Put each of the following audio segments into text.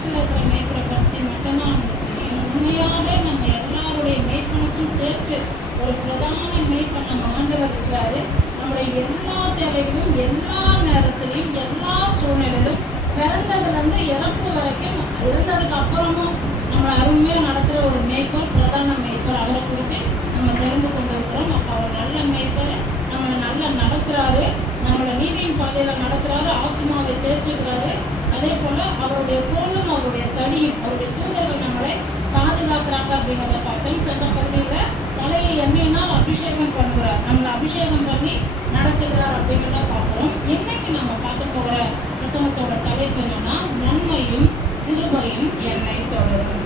சர்ச்சில் இருக்கிற மேய்ப்பரை பற்றி மட்டும்தான் நமக்கு தெரியும். உண்மையாகவே நம்ம எல்லாருடைய மேய்ப்பனுக்கும் சேர்த்து ஒரு பிரதான மேய்ப்பன் நம்ம ஆண்டவர் இருக்கிறாரு. நம்முடைய எல்லா தேவைகளும் எல்லா நேரத்திலையும் எல்லா சூழ்நிலையிலும் பிறந்ததுலேருந்து இறப்பு வரைக்கும் இருந்ததுக்கு அப்புறமும் நம்மளை அருமையாக நடத்துகிற ஒரு மேய்ப்பர், பிரதான மேய்ப்பர், அவரை குறித்து நம்ம தெரிந்து கொண்டு இருக்கிறோம். அப்போ அவர் நல்ல மேய்ப்பர், நம்மளை நல்லா நடத்துகிறாரு, நம்மளை நீதியின் பாதையில் நடத்துகிறாரு, ஆத்மாவை தேர்ச்சிக்கிறாரு. அதே போல் அவருடைய கோலும் அவருடைய தடியும் அவருடைய தூதர்கள் நம்மளை பாதுகாக்கிறாங்க அப்படிங்கிறத பார்த்தோம். சென்ற பகுதியில் தலையை எண்ணெயினால் அபிஷேகம் பண்ணுகிறார், நம்மளை அபிஷேகம் பண்ணி நடத்துகிறார் அப்படிங்கிறத பார்க்குறோம். இன்னைக்கு நம்ம பார்க்க போகிற பிரசங்கத்தோட தலைப்பு என்னன்னா, நன்மையும் கிருபையும் என்னை தொடரும்.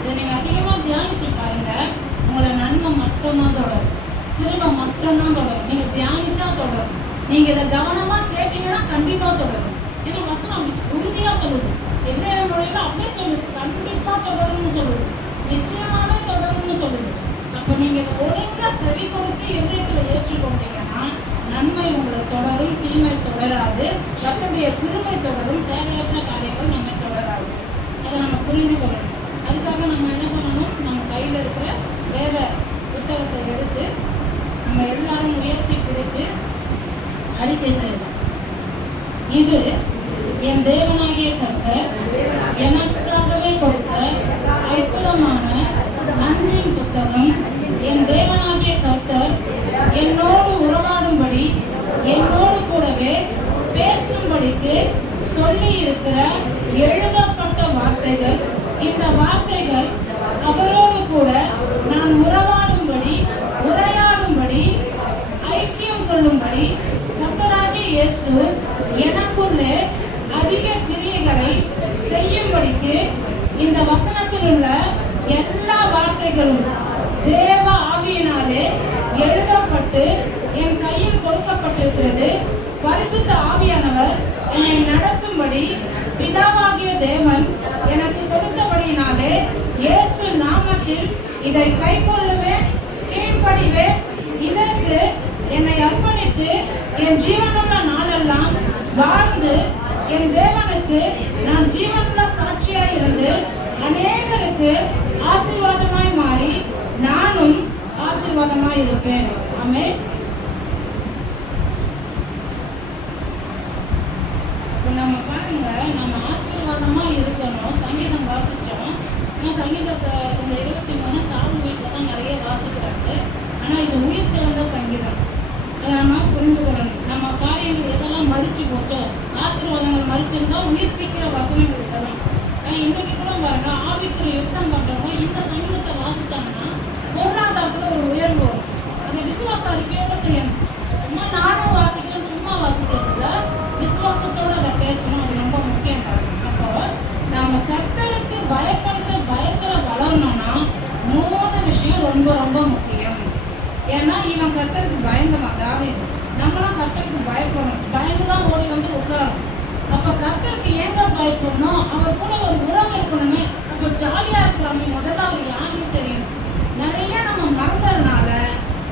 இதை நீங்கள் அதிகமாக தியானிச்சு பாருங்க. உங்களை நன்மை மட்டும்தான் தொடரும், கிருபை மட்டும்தான் தொடரும். நீங்கள் தியானிச்சா தொடரும். நீங்கள் இதை கவனமாக கேட்டீங்கன்னா கண்டிப்பாக தொடரும். ஏன்னா வசனம் உறுதியாக சொல்லுது, எவ்வித மொழியில அப்படியே சொல்லுது, கண்டிப்பாக தொடரும்னு சொல்லுது, நிச்சயமாவே தொடரும்னு சொல்லுது. அப்போ நீங்கள் இதை ஒழுங்காக செவி கொடுத்து இதயத்தில் ஏற்றுக்கொண்டீங்கன்னா நன்மை உங்களை தொடரும், தீமை தொடராது, கர்த்தருடைய கிருபை தொடரும், தேவையற்ற காரியங்கள் நம்மை தொடராது. அதை நம்ம புரிந்து கொள்ளணும். அதுக்காக நம்ம என்ன பண்ணணும், நம்ம கையில் இருக்கிற வேத புத்தகத்தை எடுத்து நம்ம எல்லாரும் உயர்த்தி பிடித்து அறிக்கை செய்யணும். இது என் தேவனாகிய கர்த்தர் எனக்காகவே கொடுத்த அற்புதமான அன்பின் புத்தகம். என் தேவனாகிய கர்த்தர் என்னோடு உறவாடும்படி என்னோடு கூடவே பேசும்படிக்கு சொல்லி இருக்கிற எழுதப்பட்ட வார்த்தைகள். இந்த வார்த்தைகள் அவரோடு கூட நான் உறவாடும்படி, உரையாடும்படி, ஐக்கியம் கொள்ளும்படி கர்த்தராகிய இயேசு எனக்குள்ளே அதிக கிரியைகளை செய்யும்படிக்கு இந்த வசனத்தில் உள்ள எல்லா வார்த்தைகளும் தேவ ஆவியினாலே எழுதப்பட்டு என் கையில் கொடுக்கப்பட்டிருக்கிறது. பரிசுத்த ஆவியானவர் என்னை நடத்தும்படி பிதாவாகிய தேவன் எனக்கு கொடுத்தபடியினாலே இயேசு நாமத்தில் இதை கை கொள்ளுவேன், கீழ்ப்படிவேன். இதற்கு என்னை அர்ப்பணித்து என் ஜீவனுள்ள நாளெல்லாம் வாழ்ந்து என் தேவனுக்கு நான் ஜீவனுள்ள சாட்சியாய் இருந்து அநேகருக்கு ஆசீர்வாதமாய் மாறி நானும் ஆசீர்வாதமாய் இருப்பேன். ஆமென். நம்ம பாருங்க, நம்ம ஆசீர்வாதமா இருக்கணும். சங்கீதம் வாசிச்சோம். ஆனால் சங்கீதத்தை இந்த 23 சாவு வீட்டில் தான் நிறைய வாசிக்கிறாங்க. ஆனால் இது உயிர் திறந்த சங்கீதம். அதை நம்ம புரிந்து கொள்ளணும். நம்ம காரியங்கள் எதெல்லாம் மறிச்சு போச்சோ, ஆசீர்வாதங்கள் மறிச்சிருந்தா உயிர்ப்பிக்கிற வசனங்கள் இதெல்லாம். இன்னைக்கு கூட பாருங்க, ஆவிக்குரிய யுத்தம் பண்றவங்க இந்த சங்கீதத்தை வாசிச்சாங்கன்னா பொருளாதாரத்தில் ஒரு உயர்வு வரும். அதை விசுவாச அறிக்கையோட செய்யணும். சும்மா நானும் வாசிக்கிறேன், சும்மா வாசிக்கிறதுல விசுவாசத்தோட அதை பேசணும். அது ரொம்ப முக்கியம் பாருங்க. அப்போ நம்ம கர்த்தருக்கு பயப்படுகிற பயத்துல வளரணும்னா 3 விஷயம் ரொம்ப ரொம்ப முக்கியம். ஏன்னா இவன் கர்த்தருக்கு பயந்தவன் தாவீது. நம்மளும் கர்த்தருக்கு பயப்படணும். பயந்துதான் ஓடி வந்து உட்காரணும். அப்ப கர்த்தருக்கு ஏங்க பயப்படணும்? அவர் கூட ஒரு உறவு இருக்கணுமே. அப்போ ஜாலியா இருக்கலாமே. முதல்ல அவர் யாருன்னு தெரியணும். நிறைய நம்ம மறந்ததுனால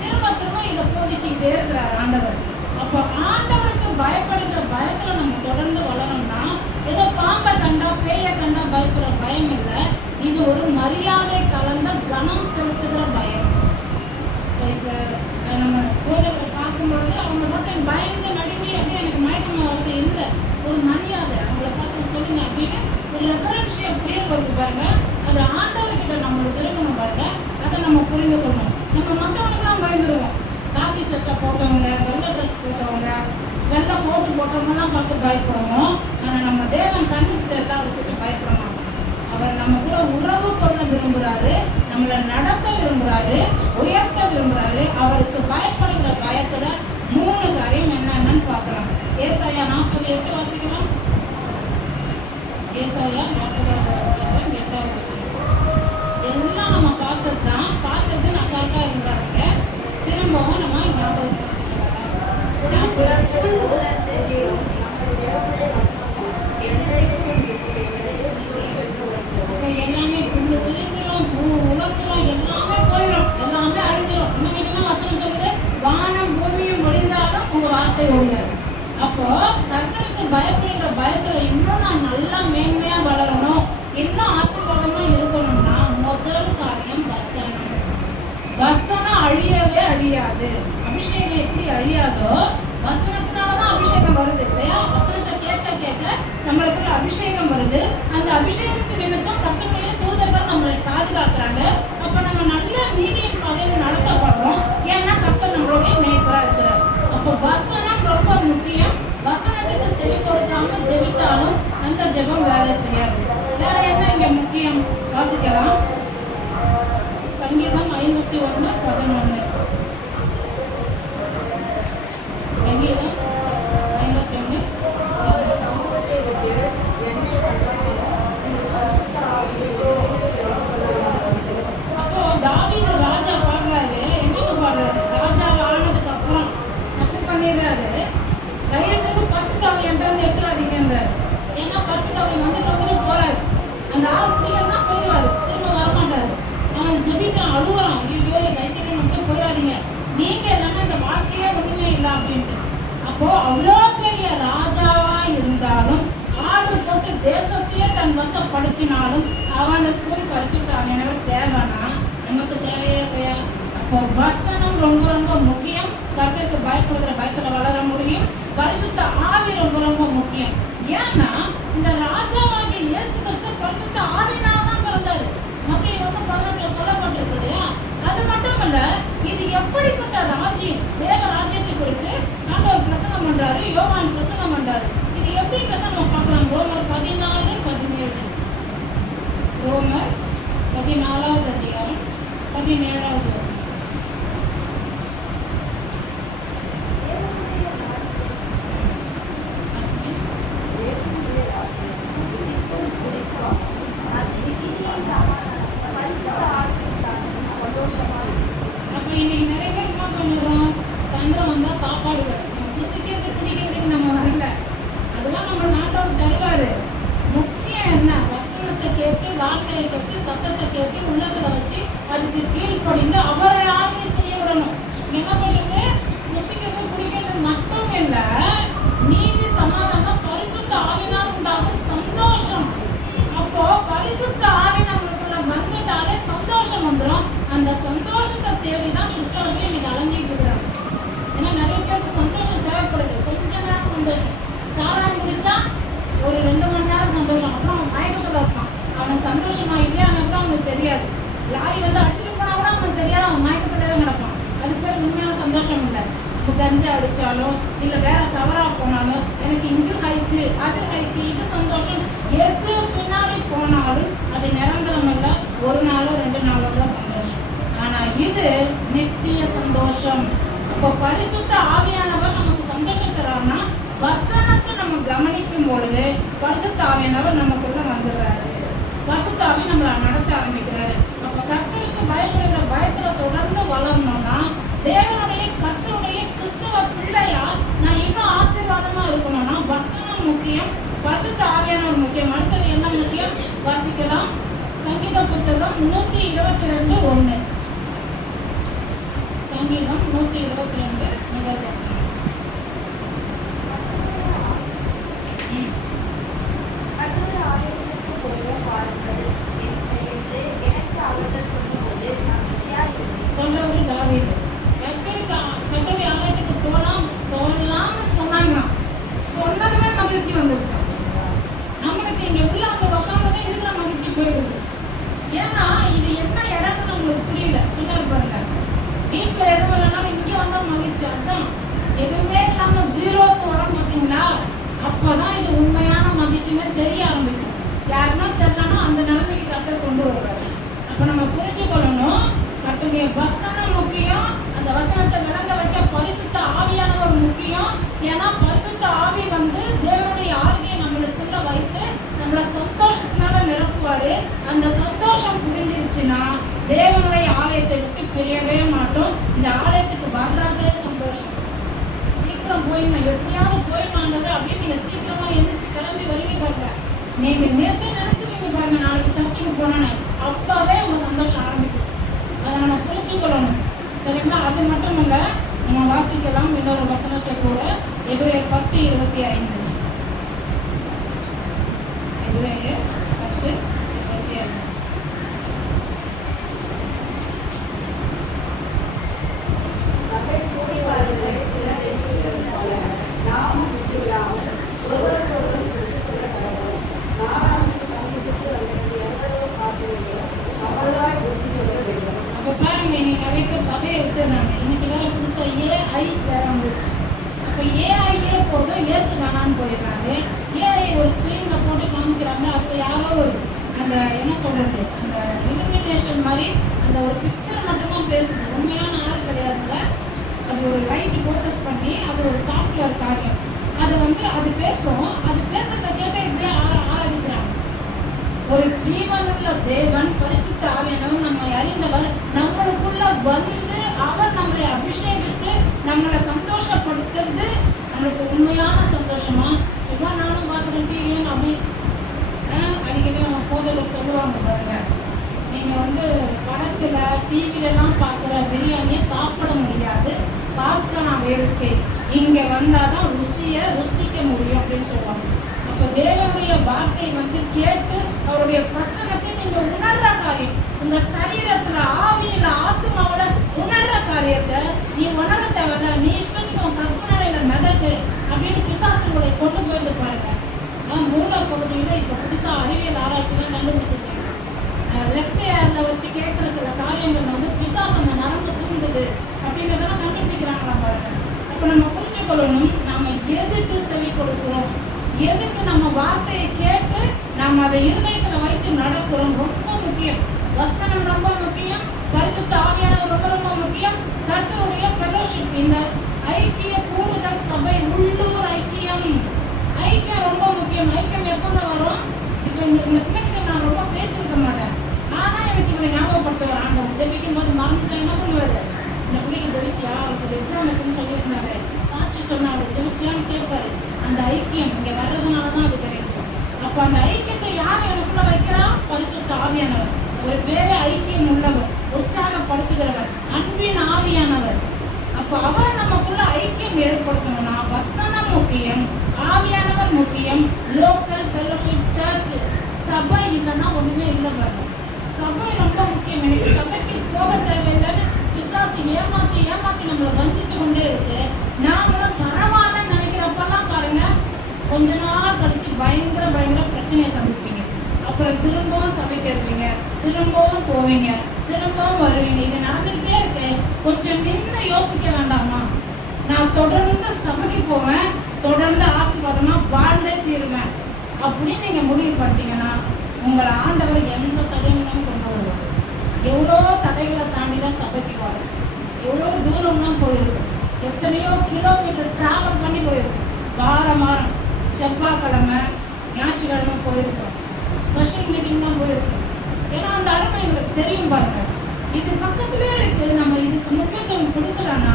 திரும்ப திரும்ப இதை போதிச்சுக்கிட்டே இருக்கிறார் ஆண்டவர். அப்போ ஆண்டவருக்கு பயப்படுகிற பயத்துல நம்ம தொடர்ந்து வளரணும்னா ஏதோ பாம்பை கண்டா பேயை கண்டா பயப்படுற பயம் இல்லை. இது ஒரு மரியாதை கலந்த கனம் செலுத்துகிற பயம். இப்போ நம்ம போதவரை பார்க்கும் பொழுது அவங்க பார்த்து பயந்து நடுங்கி அப்படியே எனக்கு மயக்கமாக வருது இல்லை, ஒரு மரியாதை. அவங்கள பார்த்து சொல்லுங்க அப்படின்னு ஒரு ரெஃபரன்ஷியல் பேர் வருது பாருங்க. அது ஆண்டவர்கிட்ட நம்மளுக்கு இருக்கணும் பாருங்க. அதை நம்ம புரிந்து கொள்ளணும். நம்ம மற்றவங்களாம் பயந்துருவோம். காக்கி சட்டை போட்டவங்க, வெள்ளை ட்ரெஸ் போட்டவங்க, வெள்ளை கோட்டு போட்டவங்கலாம் பார்த்து பயப்படுவோம். ஆனால் நம்ம தேவன் கண்ணுக்கு தெரிஞ்சா அவர்கிட்ட பயப்பட மாட்டோம். அவர் நம்ம கூட உறவு கொள்ள விரும்புகிறாரு, நம்மளை நடத்த விரும்புகிறாரு, உயர்த்த விரும்புகிறாரு. அவருக்கு பயப்படுகிற பயத்துல 3 காரியம் என்னன்னு பார்க்கலாம். ஏசாயா 40:8 வாசிக்கலாம். ஏசாயா 40:8 எல்லாம் நம்ம பார்த்தது தான். பார்த்தது அசால்ட்டா இருந்தாங்க. திரும்பவும் நம்ம ஞாபகம் எல்லாமே புல்லு உதிர்ந்துடும், பூ உலர்ந்துடும், எல்லாமே போயிடும், எல்லாமே அழிஞ்சிடும். இன்னும் வசனம் சொல்லுது, வானம் பூமியும் ஒழிந்தாலும் உங்க வார்த்தை ஒழியாது. அப்போ கர்த்தருக்கு பயப்படுகிற பயத்துல இன்னும் நான் நல்லா மேன்மையா வளரணும், இன்னும் ஆசீர்வாதமா இருக்கணும்னா முதல் காரியம் வசனம். வசனம் அழியவே அழியாது. அபிஷேகம் எப்படி அழியாதோ வசனத்தினாலதான் அபிஷேகம் வருது இல்லையா? வசனத்தை கேட்க கேட்க நம்மளுக்கு அபிஷேகம் வருது. அந்த அபிஷேகத்து நிமித்தம் கர்த்தருடைய தூதர்கள் நம்மளை பாதுகாக்கிறாங்க. அப்ப நம்ம நல்ல நீதியின் பாதையில் நடத்தப்படுறோம். ஏன்னா கர்த்தர் நம்மளுடைய மேய்ப்பரா இருக்கிறார். அப்போ வசனம் ரொம்ப முக்கியம். வசனத்துக்கு செவி கொடுக்காம ஜெபித்தாலும் அந்த ஜெபம் வேலை செய்யாது. வேற என்ன இங்க முக்கியம்? வாசிக்கலாம். சங்கீதம் 51:11. சங்கீதம் 51. சமூகத்தை விட்டு என்னை அப்போ தாவீது ராஜா பாடுறாரு. என்னன்னு பாடுறாரு? ராஜா ஆனதுக்கு அப்புறம் தப்பு பண்ணிடுறாரு. தயவுசெய்து பரிசுத்த ஆவி என்கிட்ட எடுத்துறாதீங்கன்றாரு. ஏன்னா பரிசுத்த ஆவி வந்துட்டு போறாரு. அந்த ஆள் பிடிக்கலன்னா போயிடுவாரு, திரும்ப வரமாட்டாரு. அவன் ஜெபிக்கிறான், அழுகுறான். ஐயோ தயவுசெய்து மட்டும் போயிடாதீங்க, நீங்க இல்லைன்னா இந்த வாழ்க்கையே ஒண்ணுமே இல்லை அப்படின்ட்டு. அப்போ அவ்வளோ பெரிய ராஜாவா இருந்தாலும் ஆடு போட்டு தேசத்தையே தன் வசப்படுத்தினாலும் அவனுக்கும் பரிசுத்த ஆவியானவர் தேவைன்னா நமக்கு தேவையே இல்லையா? அப்போ வசனம் ரொம்ப ரொம்ப முக்கியம். கர்த்தருக்கு பயப்படுகிற பயத்துல வளர முடியும். பரிசுத்த ஆவி ரொம்ப ரொம்ப முக்கியம். ஏன்னா இந்த ராஜாவாகிய இயேசு கிறிஸ்து பரிசுத்த ஆவியினால்தான் பிறந்தாரு. மத்திய 1:18 சொல்லப்பட்டிருக்கு இல்லையா? அது மட்டும் இல்ல, இது எப்படிப்பட்ட ராஜ்யம், தேவ ராஜ்யத்தை குறித்து ஆண்டவர் பிரசங்கம் பண்றாரு, யோவான் பிரசங்கம் பண்றாரு. இது எப்படிங்கிறத நம்ம பார்க்கலாம். ரோமர் 14:17. ரோமர் 14வது அதிகாரம் 17வது வசனம். அப்ப இன்னைக்கு நிறைய பேர் என்ன பண்ணிடுறோம்? சாயந்தரம் வந்தா சாப்பாடு கிடைக்கும், புசிக்கிறது பிடிக்கிறதுக்கு நம்ம வரல. அதெல்லாம் நம்ம நாட்டோட தருவாரு. முக்கியம் என்ன? வசனத்தை கேட்டு, வார்த்தையை கேட்டு, சத்தத்தை கேட்டு உள்ளத்துல வச்சு அதுக்கு கீழ்ப்படிந்து அவரை ஆளுகை செய்ய விடணும். என்ன பண்ணுது? புசிக்கிறது குடிக்கிறது மட்டும் இல்ல, நீதி, சமாதானம், பரிசுத்த ஆவினால் உண்டாகும் சந்தோஷம். அப்போ பரிசுத்த ஆவி நம்மளுக்குள்ள வந்துட்டாலே சந்தோஷம் வந்துடும். அந்த சந்தோஷத்தை தேடிதான் கிறிஸ்தவர்கள் இன்னைக்கு அலைஞ்சிட்டு இருக்கிறாங்க. ஏன்னா நிறைய பேருக்கு சந்தோஷம் தேவைப்படுது. கொஞ்ச நேரம் சந்தோஷம். சாராயம் குடிச்சா ஒரு 2 மணி நேரம் சந்தோஷம், அப்புறம் அவன் மயக்கத்துல இருப்பான். அவனுக்கு சந்தோஷமா இல்லையான்னு கூட அவனுக்கு தெரியாது. லாரி வந்து அடிச்சுட்டு போனா கூட அவனுக்கு தெரியாது, அவன் மயக்கத்திலே கிடப்பான். அதுக்கு பேர் உண்மையான சந்தோஷம் இல்லை. இப்போ கஞ்சா அடிச்சாலும் இல்லை வேற தவறா போனாலும் எனக்கு இது ஹைக்கு அது ஹைக்கு இது சந்தோஷம், எது பின்னாடி போனாலும் அது நிரந்தரம் இல்லை. ஒரு நாளோ 2 நாளோ தான் சந்தோஷம். ஆனா இது நித்திய சந்தோஷம். அப்போ பரிசுத்த ஆவியானவர் நமக்கு சந்தோஷம் தரான்னா வசனத்தை நம்ம கவனிக்கும் பொழுது பரிசுத்த ஆவியானவர் நமக்குள்ள வந்துடுறாரு. பரிசுத்த ஆவி நம்மளை நடத்த ஆரம்பிக்கிறாரு. அப்ப கர்த்தருக்கு பயப்படுகிற பயத்துல தொடர்ந்து வளரணும்னா தேவனுடைய கர்த்தருடைய கிறிஸ்தவ பிள்ளையா நான் இன்னும் ஆசீர்வாதமா இருக்கணும்னா வசனம் முக்கியம், பரிசுத்த ஆவியானவர் முக்கியம். அடுத்தது என்ன முக்கியம்? வாசிக்கலாம். சங்கீத புத்தகம் 122:1. சங்கீதம் 122 முதல் வசனம். சொல்றவரு தாவீது. கர்த்தருடைய ஆலயத்துக்கு போகலாம்னு சொன்னாங்க. சொன்னதுமே மகிழ்ச்சி வந்துருச்சு. நம்மளுக்கு இங்க உள்ள அந்த உட்கார்ந்ததே இருக்கிற மகிழ்ச்சி போயிடுது. ஏன்னா இது என்ன இடம்னு நம்மளுக்கு புரியல. சொன்னாரு பாருங்க, வீட்டுல எதுவும் இல்லைனாலும் இங்கே வந்தா மகிழ்ச்சி. அதான் எதுவுமே இல்லாம ஜீரோக்கு வரும் பார்த்தீங்களா? அப்பதான் இது உண்மையான மகிழ்ச்சின்னு தெரிய ஆரம்பிக்கும். யாருன்னா தெரியலன்னா அந்த நிலைமைக்கு கர்த்தர் கொண்டு வருவாரு. அப்ப நம்ம புரிஞ்சுக்கொள்ளணும், கர்த்தருடைய வசனம் முக்கியம். அந்த வசனத்தை விளங்க வைக்க பரிசுத்த ஆவியானவர் முக்கியம். ஏன்னா பரிசுத்த ஆவி வந்து தேவனுடைய ஆளுகையை நம்மளுக்குள்ள வைத்து நம்மளை சந்தோஷத்தினால நிரப்புவாரு. அந்த சந்தோஷம் புரிஞ்சிருச்சுன்னா தேவனுடைய ஆலயத்தை விட்டு பிரியவே மாட்டோம். இந்த ஆலயத்துக்கு வர்றதே சந்தோஷம். சீக்கிரம் போயிடணும், எப்படியாவது போயிடலான்றது அப்படின்னு நீங்க சீக்கிரமா எந்திரிச்சு கிளம்பி வரீங்க பாருங்க. நீங்க நேரத்தை நினைச்சுக்கீங்க பாருங்க, நாளைக்கு சர்ச்சுக்கு போனோன்னு அப்பவே உங்க சந்தோஷம் ஆரம்பிக்கும். அதை நம்ம புரிஞ்சுக்கொள்ளணும். சரிங்களா? அது மட்டும் இல்ல, நம்ம வாசிக்கலாம் இன்னொரு வசனத்தை கூட. எபிரேயர் 10:25. எபிரேயர் 10:25. இயேசு வேணான்னு போயிடுறாரு. ஏன் ஒரு ஸ்க்ரீன்ல போட்டு காமிக்கிறாங்க, அதுல யாரோ ஒரு அந்த என்ன சொல்றது, அந்த இலுமினேஷன் மாதிரி அந்த ஒரு பிக்சர் மட்டும்தான் பேசுது, உண்மையான ஆள் கிடையாதுங்க. அது ஒரு லைட் ஃபோக்கஸ் பண்ணி அது ஒரு சாஃப்ட்வேர் காரியம். அது அது பேசும். அது பேசுறத கேட்ட இப்படியே ஆராதிக்கிறாங்க. ஒரு ஜீவனுள்ள தேவன் பரிசுத்த ஆவியானவர் நம்மை அறிந்தவர் நம்மளுக்குள்ள வந்து அவர் நம்மளை அபிஷேகித்து நம்மளை சந்தோஷப்படுத்துறது நம்மளுக்கு உண்மையான சந்தோஷமா? சும்மா நானும் பார்த்துக்கிறேன் டிவின்னு அப்படி அடிக்கடி நம்ம போதவர் சொல்லுவாங்க பாருங்க, நீங்க படத்துல டிவிலெல்லாம் பார்க்குற பிரியாணியை சாப்பிட முடியாது, பார்க்க நான் வேடிக்கை, இங்க வந்தாதான் ருசிக்க முடியும் அப்படின்னு சொல்லுவாங்க. அப்ப தேவனுடைய வார்த்தை கேட்டு அவருடைய பிரசனத்தை நீங்க உணர்ற காரியம், உங்க சரீரத்துல ஆவியில ஆத்மாவோட உணர்ற காரியத்தை நீ உணர தேவையில்ல. நீ இஷ்டத்துக்கு உன் கற்பனையில மிதக்கு அப்படின்னு பிசாசுகளை கொண்டு போயிட்டு பாருங்க. மூல பகுதியில இப்ப புதுசா அறிவியல் ஆராய்ச்சிலாம் கண்டுபிடிச்சிருக்காங்க. லெஃப்ட் ஏர்ல வச்சு கேட்கிற சில காரியங்கள் பிசாசு அந்த நரம்பு தூண்டுது அப்படிங்கிறதெல்லாம் கண்டுபிடிக்கிறாங்களா பாருங்க. அப்ப நம்ம புரிஞ்சுக்கொள்ளணும், நாம எதுக்கு செவி கொடுக்கிறோம், எதுக்கு நம்ம வார்த்தையை கேட்டு நம்ம அதை இருதயத்துல வைத்து நடக்கிறோம் ரொம்ப முக்கியம். வசனம் ரொம்ப முக்கியம், பரிசுத்த ஆவியானவர் ரொம்ப ரொம்ப முக்கியம், கர்த்தருடைய ஃபெலோஷிப், இந்த ஐக்கிய கூடுதல் சபை, உள்ளூர் ஐக்கியம் ரொம்ப முக்கியம். ஐக்கியம் எப்பங்க வரும்? இப்போ இந்த பிள்ளைகிட்ட நான் ரொம்ப பேசியிருக்க மாட்டேன், ஆனா எனக்கு இவனை ஞாபகப்படுத்துவார் ஆண்டவர். ஜெபிக்கும் போது மறந்துட்டேன், என்ன பண்ணுவாரு, இந்த பிள்ளைக்கு ஜெபிச்சியா, அவருக்கு ஒரு எக்ஸாம் இருக்குன்னு சொல்லியிருந்தாரு, சாட்சி சொன்னா அவருக்கு ஜெபிச்சியான்னு கேட்பாரு. அந்த ஐக்கியம் இங்க வர்றதுனாலதான் அது கிடைக்கும். அப்ப அந்த ஐக்கியத்தை யார் எனக்குள்ள வைக்கிறா? பரிசுத்த ஆவியானவர். ஒரு பேரே ஐக்கியம் உள்ளவர், உற்சாகப்படுத்துகிறவர், அன்பின் ஆவியானவர். அப்ப அவர் நமக்குள்ள ஐக்கியம் ஏற்படுத்தணும்னா வசனம் முக்கியம், ஆவியானவர் முக்கியம், லோக்கல் ஃபெலோஷிப் சர்ச் சபை இல்லைன்னா ஒண்ணுமே இல்லை பாருங்க. சபை ரொம்ப முக்கியம். எனக்கு சபைக்கு போக தேவையில்லைன்னு பிசாசு ஏமாத்தி நம்மளை வஞ்சிட்டு கொண்டே இருக்கு. நாமளும் பரவாயில்லன்னு நினைக்கிறப்பெல்லாம் பாருங்க, கொஞ்ச நாள் கழிச்சு பயங்கர பிரச்சனையை சந்திப்பீங்க. அப்புறம் திரும்பவும் சபைக்கு இருப்பீங்க, திரும்பவும் போவீங்க, திரும்பவும் வருவீங்க. இது நடந்துகிட்டே இருக்கு. கொஞ்சம் நின்று யோசிக்க வேண்டாமா? நான் தொடர்ந்து சபைக்கு போவேன், தொடர்ந்து ஆசீர்வாதமா வாழ்ந்தே தீருவேன் அப்படின்னு நீங்க முடிவு பண்ணிட்டீங்கன்னா உங்களை ஆண்டவர் எந்த தடைகளும் கொண்டு வருவார். எவ்வளோ தடைகளை தாண்டி தான் சபைக்கு வரும், எவ்வளோ தூரம்லாம் போயிருக்கும், எத்தனையோ கிலோமீட்டர் டிராவல் பண்ணி போயிருக்கும். வாரம் செவ்வாய்க்கிழமை ஞாயிற்றுக்கிழமை போயிருக்கோம், ஸ்பெஷல் மீட்டிங்லாம் போயிருக்கோம். ஏன்னா அந்த அருமை எங்களுக்கு தெரியும் பாருங்க. இது பக்கத்திலே இருக்கு. நம்ம இதுக்கு முக்கியத்துவம் கொடுக்கலன்னா,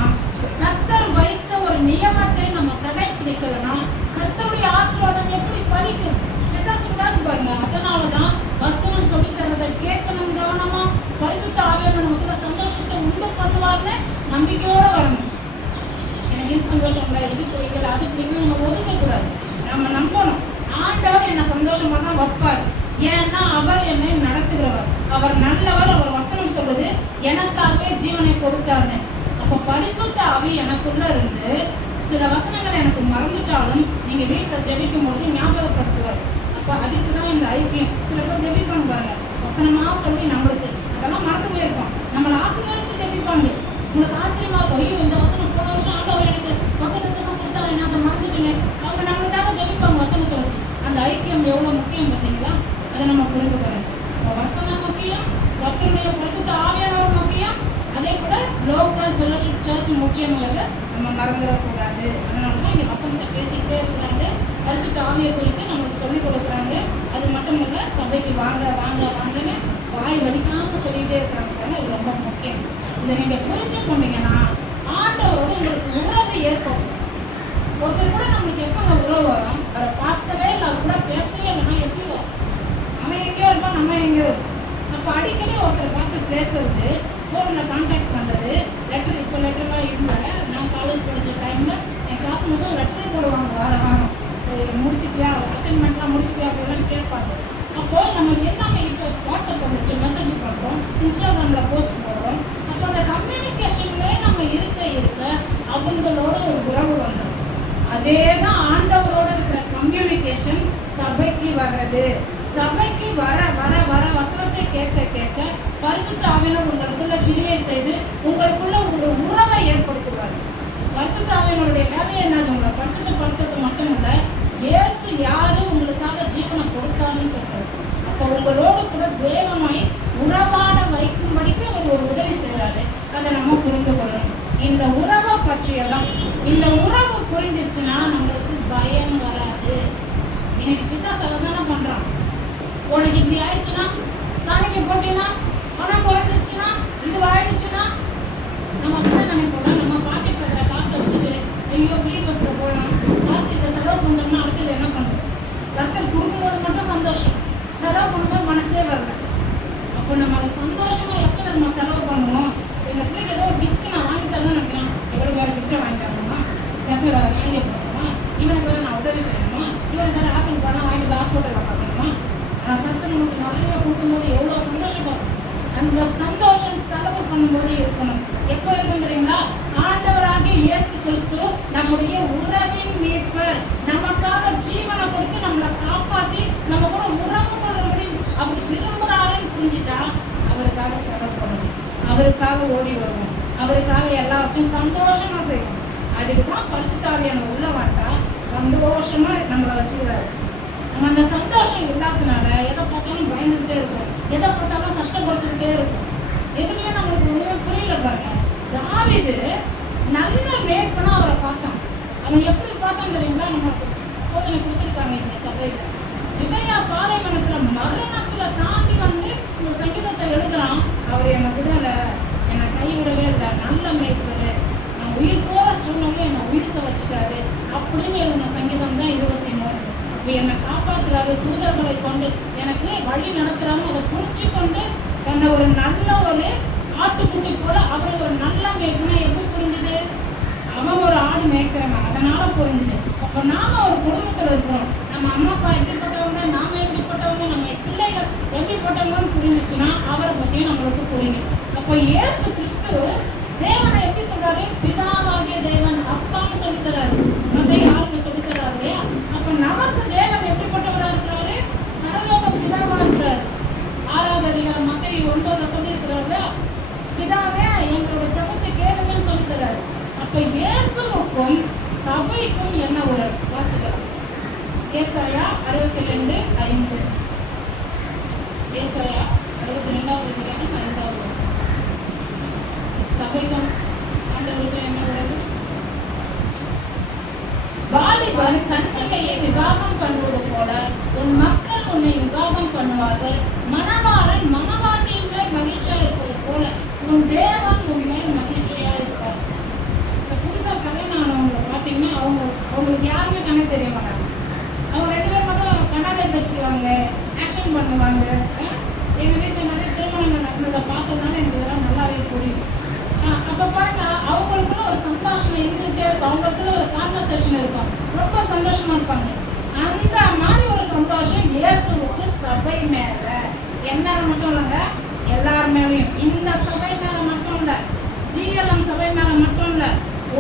கர்த்தர் வைத்த ஒரு நியமத்தை நம்ம கடைபிடிக்கலன்னா கர்த்தருடைய ஆசீர்வாதம் எப்படி பலிக்கும்? பிசாசு விடாது பாருங்க. அதனாலதான் வசனம் சொல்லி தரதை கேட்கணும், கவனமா. பரிசுத்த ஆவியானவர் நமக்குள்ள சந்தோஷத்தை உண்டு பண்ணுவார்னு நம்பிக்கையோட வரணும். எனக்கு இது சந்தோஷம் இல்லை, இது பிடிக்கல, அது பிடிக்கல, நம்ம ஒதுக்க கூடாது. நம்ம நம்பணும், ஆண்டவர் என்ன சந்தோஷமா தான் வைப்பார். ஏன்னா அவர் என்னை நடத்துகிறவர், அவர் நல்லவர். அவர் வசனம் சொல்லுது எனக்காகவே ஜீவனை கொடுத்தாருன்னு. அப்ப பரிசுத்த ஆவி எனக்குள்ள இருந்து சில வசனங்களை எனக்கு மறந்துட்டாலும் நீங்க வீட்டுல ஜெபிக்கும் பொழுது ஞாபகப்படுத்துவார். அப்ப அதுக்குதான் இந்த ஐக்கியம். சில பேர் ஜெபிப்பாங்க பாருங்க, வசனமா சொல்லி நம்மளுக்கு அதெல்லாம் மறந்து போயிருக்கோம், நம்மளை ஆசீர்வதிச்சு ஜெபிப்பாங்க. உங்களுக்கு ஆச்சரியமா இருக்கும், ஐயோ இந்த வசனம் போன வருஷம் ஆண்டவர் எனக்கு பக்கத்துல கொடுத்தாரு, என்ன அதை மறந்துட்டீங்க. அவங்க நம்மளுக்காக ஜெபிப்பாங்க வசனத்தை வச்சு. அந்த ஐக்கியம் எவ்வளவு முக்கியம் பார்த்தீங்களா? அதை நம்ம புரிந்துக்கிறோம். வசனம் முக்கியம், கர்த்தருடைய பரிசுத்த ஆவியானவர் முக்கியம், அதே போல லோக்கல் ஃபெலோஷிப் சர்ச் முக்கியங்கிறத நம்ம மறந்துடக்கூடாது. அதனாலதான் இங்க வசனத்தை பேசிக்கிட்டே இருக்கிறாங்க, பரிசுத்த ஆவியை குறித்து நம்மளுக்கு சொல்லிக் கொடுக்குறாங்க. அது மட்டும் இல்ல, சபைக்கு வாங்க வாங்கன்னு வாய் வடிக்காம சொல்லிக்கிட்டே இருக்கிறாங்க. இது ரொம்ப முக்கியம். இதை நீங்க புரிஞ்சு கொண்டீங்கன்னா ஆண்டவரோட உங்களுக்கு உறவு ஏற்படும். ஒருத்தர் கூட நம்மளுக்கு எப்ப உறவு வரும்? அவரை பார்க்கவே இல்லை, அவர் கூட பேசவே இல்லைன்னா எப்படி வரும்? அவன் எங்கேயோ இருப்பான், நம்ம எங்கேயோ இருப்போம். அப்போ அடிக்கடி ஒருத்தர் பார்த்து பேசுறது, ஃபோனில் கான்டாக்ட் பண்ணுறது, லெட்டர். இப்போ லெட்டர்லாம் இல்லை, நான் காலேஜ் படித்த டைமில் என் கிளாஸ் மட்டும் லெட்டர் போடுவாங்க வாரம் முடிச்சுட்டியா, அசைன்மெண்ட்லாம் முடிச்சுட்டியா அப்படிலாம் கேட்பாங்க. அப்போது நம்ம எல்லாமே இப்போ வாட்ஸ்அப்பில் வச்சு மெசேஜ் பண்ணுறோம், இன்ஸ்டாகிராமில் போஸ்ட் போடுறோம். அப்போ அந்த கம்யூனிகேஷன்லேயே நம்ம இருக்க அவங்களோட ஒரு உறவு வந்துடும். அதே தான் ஆண்டவரோட இருக்கிற கம்யூனிகேஷன் சபைக்கு வர்றது. சபைக்கு வர வசனத்தை கேட்க பரிசுத்த ஆவியானவர் உங்களுக்குள்ள கிரியை செய்து உங்களுக்குள்ள ஒரு உறவை ஏற்படுத்துவார். பரிசுத்த ஆவியானவருடைய வேலையை என்னது? உங்களை பரிசுத்தப்படுத்துறது மட்டும் இல்லை, இயேசு யாரு உங்களுக்காக ஜீவனை கொடுத்தாருன்னு சொல்றாரு. அப்போ உங்களோடு கூட தேவமாய் உறவாட வைக்கும்படிக்கு அவர் ஒரு உதவி செய்றாரு. அதை நம்ம புரிந்து கொள்ளணும். இந்த உறவை பற்றியதான். இந்த உறவு புரிஞ்சிருச்சுன்னா நம்மளுக்கு பயம் வராது. இன்னைக்கு பிசாசு அதை தானே பண்றான். உனக்கு இப்படி ஆயிடுச்சுன்னா, காணிக்க போட்டீங்கன்னா, பணம் குறைஞ்சிச்சுன்னா, இது ஆயிடுச்சுன்னா, நம்ம அப்படிதான் நினைப்போம்ல. நம்ம பாக்கெட்ல இருக்கிற காசை வச்சுட்டு ஐயோ ஃப்ரீ பஸ்ல போகலாம், காசு இதை செலவு பண்ணோம்னா அடுத்தது என்ன பண்ணுறது? கர்த்தர் கொடுக்கும்போது மட்டும் சந்தோஷம், செலவு பண்ணும்போது மனசே வரல. அப்போ நம்ம அதை சந்தோஷமா எப்போ நம்ம செலவு பண்ணுவோம்? எங்கள் பிள்ளைக்கு ஏதோ ஒரு கிஃப்ட் நான் வாங்கி தரணும்னு நினைக்கிறேன். எவ்வளோ வேறு கிஃப்ட்டை வாங்கி தரணுமா? சர்ச்சை வேறு கேள்வி போடணுமா? இவனுக்கு வேறு நான் உதவி செய்யணுமா? இவனுக்கு வேறு ஆப்பிள் பணம் வாங்கிட்டு கிளாஸ் ஹோட்டலில் பார்க்கணுமா? ஆனால் கர்த்தர் நமக்கு நிறைய கொடுக்கும்போது எவ்வளோ சந்தோஷப்படும். அந்த சந்தோஷம் செலவு பண்ணும்போது இருக்கணும். எப்போ இருக்கும் தெரியுங்களா? ஆண்டவராகிய இயேசு கிறிஸ்து நம்முடைய உறவின் மீட்பர், நமக்காக ஜீவனை கொடுத்து நம்மளை காப்பாற்றி நம்ம கூட உறவு கொள்ளும்படி அவர் விரும்புகிறாருன்னு புரிஞ்சுட்டா அவருக்காக செலவு பண்ணணும், அவருக்காக ஓடி வருவோம், அவருக்காக எல்லாத்தையும் சந்தோஷமா செய்வோம். அதுக்கு தான் பரிசுத்த ஆவியானவர் உள்ள வந்தா சந்தோஷமா நம்மளை வச்சுக்கிறாரு. நம்ம அந்த சந்தோஷம் இல்லாதனால எதை பார்த்தாலும் பயந்துகிட்டே இருக்கும், எதை பார்த்தாலும் கஷ்டப்படுத்திக்கிட்டே இருக்கும். எதுவுமே நம்மளுக்கு ஒன்றுமே புரியல. பாருங்க, தாவீது நல்ல மேய்ப்பனா அவரை பார்த்தான். அவன் எப்படி பார்த்தான் தெரியுங்களா? நமக்கு போதனை கொடுத்துருக்காங்க இந்த சபையில. இதையா பாலைவனத்துல மரணத்துல தாண்டி வந்து இந்த சங்கீதத்தை எழுதுறான். அவர் என்னை விடல, என்னை கைவிடவே இல்லை, நல்ல மேய்ப்பரு, நான் உயிர் போற சூழ்நிலை என்னை உயிர்க்க வச்சுட்டாரு அப்படின்னு எழுதின சங்கீதம் தான் 23. அப்போ என்னை காப்பாத்துறாரு, தூதர்களை கொண்டு எனக்கு வழி நடத்துறாரு. அதை புரிஞ்சு கொண்டு என்னை ஒரு நல்ல ஒரு ஆட்டுக்குட்டி போல அவர் ஒரு நல்ல மேய்ப்பனா எப்படி புரிஞ்சுது? அவன் ஒரு ஆடு மேய்க்கிறவன், அதனால புரிஞ்சுது. அப்போ நாம ஒரு குடும்பத்தில் இருக்கிறோம். நம்ம அம்மா அப்பா எப்படிப்பட்டவங்க, நாம எப்படிப்பட்டவங்க, நம்ம பிள்ளைகள் எப்படிப்பட்டவங்கன்னு புரிஞ்சிச்சுன்னா அவரை பற்றியும் நம்மளுக்கு புரியும். அப்போ இயேசு கிறிஸ்து தேவனை எப்படி சொல்றாரு? பிதாவாகிய தேவன், அப்பான்னு சொல்லித்தராரு. மற்ற யாருன்னு சொல்லித்தராரு இல்லையா? அப்போ நமக்கு தேவன் எப்படிப்பட்டவராக இருக்கிறாரு? பரலோக பிதாவா இருக்கிறாரு. 6வது அதிகாரம் மத்தேயு 9 சொல்லியிருக்கிறாரு இல்லையா? பிதாவே எங்களோட ஜெபத்தை கேளுங்கன்னு சொல்லித்தராரு. அப்போ இயேசுவுக்கும் சபைக்கும் என்ன உறவு? வாசிக்கலாம். ஏசாயா 62:5. ஏசாயா 62வது அதிகாரம் 5வது வசனம். சபைக்கும் ஆண்டவருக்கும் என்ன உறவு? வாலிபன் கன்னிகையை விவாகம் பண்ணுவது போல உன் மக்கள் உன்னை விவாகம் பண்ணுவார்கள். மணவாளன் மணவாட்டியின் மேல் மகிழ்ச்சியா இருப்பது போல உன் தேவன் உன் மேல் மகிழ்ச்சியா இருப்பார். புதுசா கல்யாணம் ஆனவங்களை பார்த்தீங்கன்னா அவங்களுக்கு யாருமே கணக்கு தெரிய மாட்டாங்க. அவங்க 2 பேர் மட்டும் கண்ணாலே பேசிக்குவாங்க, ஆக்ஷன் பண்ணுவாங்க. எங்கள் வீட்டில் நிறைய திருமணங்கள் நடந்ததை பார்த்ததுனால எனக்கு இதெல்லாம் நல்லாவே புரியும். அப்போ பாருங்க, அவங்களுக்குள்ள ஒரு சந்தோஷம் இருந்துகிட்டே இருக்கும், அவங்களுக்குள்ள ஒரு கான்வர்சேஷன் இருக்கும், ரொம்ப சந்தோஷமா இருப்பாங்க. அந்த மாதிரி ஒரு சந்தோஷம் இயேசுவுக்கு சபை மேல, என்ன மட்டும் இல்லைங்க, எல்லார் மேலையும். இந்த சபை மேல மட்டும் இல்லை, ஜீவனம் சபை மேல மட்டும் இல்லை,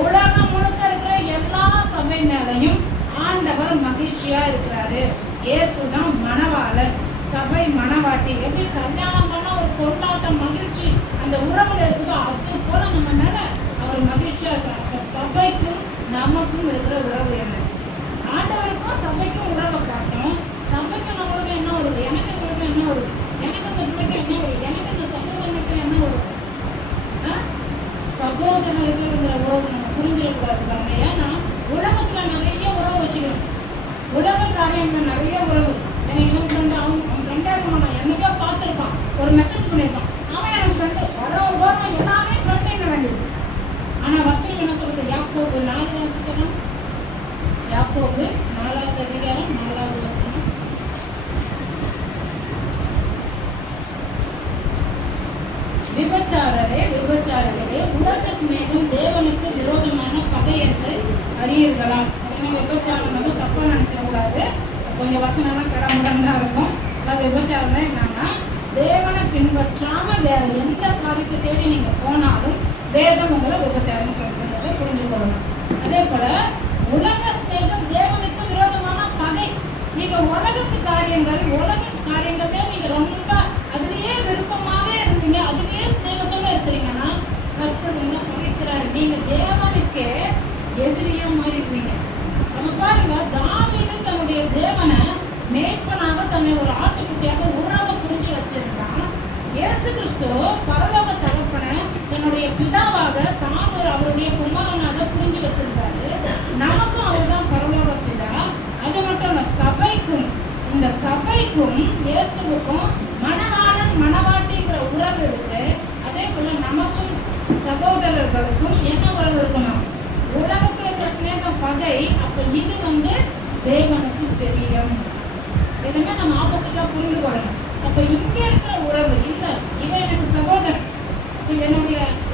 உலகம் முழுக்க இருக்கிற எல்லா சபை மேலையும் ஆண்டவர் மகிழ்ச்சியா இருக்கிறாரு. இயேசுதான் மணவாளர், சபை மணவாட்டி. எப்படி கல்யாணம் பண்ண ஒரு கொண்டாட்டம் மகிழ்ச்சி அந்த உறவுல இருக்குதோ அது போல நம்ம மேல அவர் மகிழ்ச்சியா இருக்கிறார். அப்ப சபைக்கும் நமக்கும் இருக்கிற உறவு என்ன? ஆண்டவருக்கும் சபைக்கும் உறவை பார்த்தோம். சபைக்கும் நம்மளுக்கு என்ன உறவு? எனக்கு உங்களுக்கு என்ன உறவு? எனக்கு அந்த பிள்ளைக்கு என்ன உறவு? எனக்கு அந்த சகோதரனுக்கு என்ன உறவு? சகோதரர்கள்ங்கிற உறவு நம்ம புரிஞ்சிடக்கூடாது. ஏன்னா உலகத்துல நிறைய உறவு வச்சுக்கிறோம், உலக காரியங்கள் நிறைய உறவு. எனக்கு இவன் ஃப்ரெண்டு, அவன் ஃப்ரெண்டாக இருக்கணும், நான் என்னைக்கோ பார்த்துருப்பான், ஒரு மெசேஜ் பண்ணியிருப்பான், அவன் எனக்கு ஃப்ரெண்டு, வர எல்லாமே ஃப்ரெண்டு என்ன வேண்டியது. ஆனால் வசனம் என்ன சொல்லுது? யாக்கோபு 4 வசனம், யாக்கோபு 4வது அதிகாரம் 4வது வசனம். விபச்சாரரே விபச்சாரிகளே, உலக சிநேகம் தேவனுக்கு விரோதமான பகை என்று அறியீர்களாம். உடனே விபச்சாரம் வந்து தப்பா நினைச்சிடக்கூடாது. கொஞ்சம் வசனம்லாம் கடமுடன்னா இருக்கும். அதாவது விபச்சாரம்னா என்னன்னா, தேவனை பின்பற்றாம வேற எந்த காரியத்தை தேடி நீங்க போனாலும் வேதம் உங்களை விபச்சாரம் சொல்றதை புரிஞ்சு கொள்ளணும். அதே போல உலக சிநேகம் தேவனுக்கு விரோதமான பகை. நீங்க உலகத்து காரியங்களே நீங்க ரொம்ப அதுலயே விருப்பமாவே இருந்தீங்க, அதுலயே ஸ்நேகத்தோட இருக்கிறீங்கன்னா கர்த்தர் உங்களை பகைக்கிறாரு. நீங்க தேவனுக்கு தன்னை ஒரு ஆட்டுக்குட்டியாக உறவை புரிஞ்சு வச்சிருந்தான். இயேசு கிறிஸ்து பரலோக தகப்பனை தன்னுடைய பிதாவாக தான் ஒரு அவருடைய குமாரனாக புரிஞ்சு வச்சிருந்தாரு. நமக்கும் அவர் தான் பரலோக பிதா. அது மட்டும் இல்ல, சபைக்கும் இந்த சபைக்கும் இயேசுவுக்கும் மணவாளன் மணவாட்டிங்கிற உறவு இருக்கு. அதே போல நமக்கும் சகோதரர்களுக்கும் என்ன உறவு இருக்கணும்? உலகத்துல இருக்கிற ஸ்நேகம் பகை. அப்ப இது தேவனுக்கு பிரியம். எதுவுமே நம்ம ஆப்போசிட்டா புரிந்து கொள்ளணும். அப்ப இங்க இருக்கிற உறவு இல்ல, இவன் எனக்கு சகோதரன்,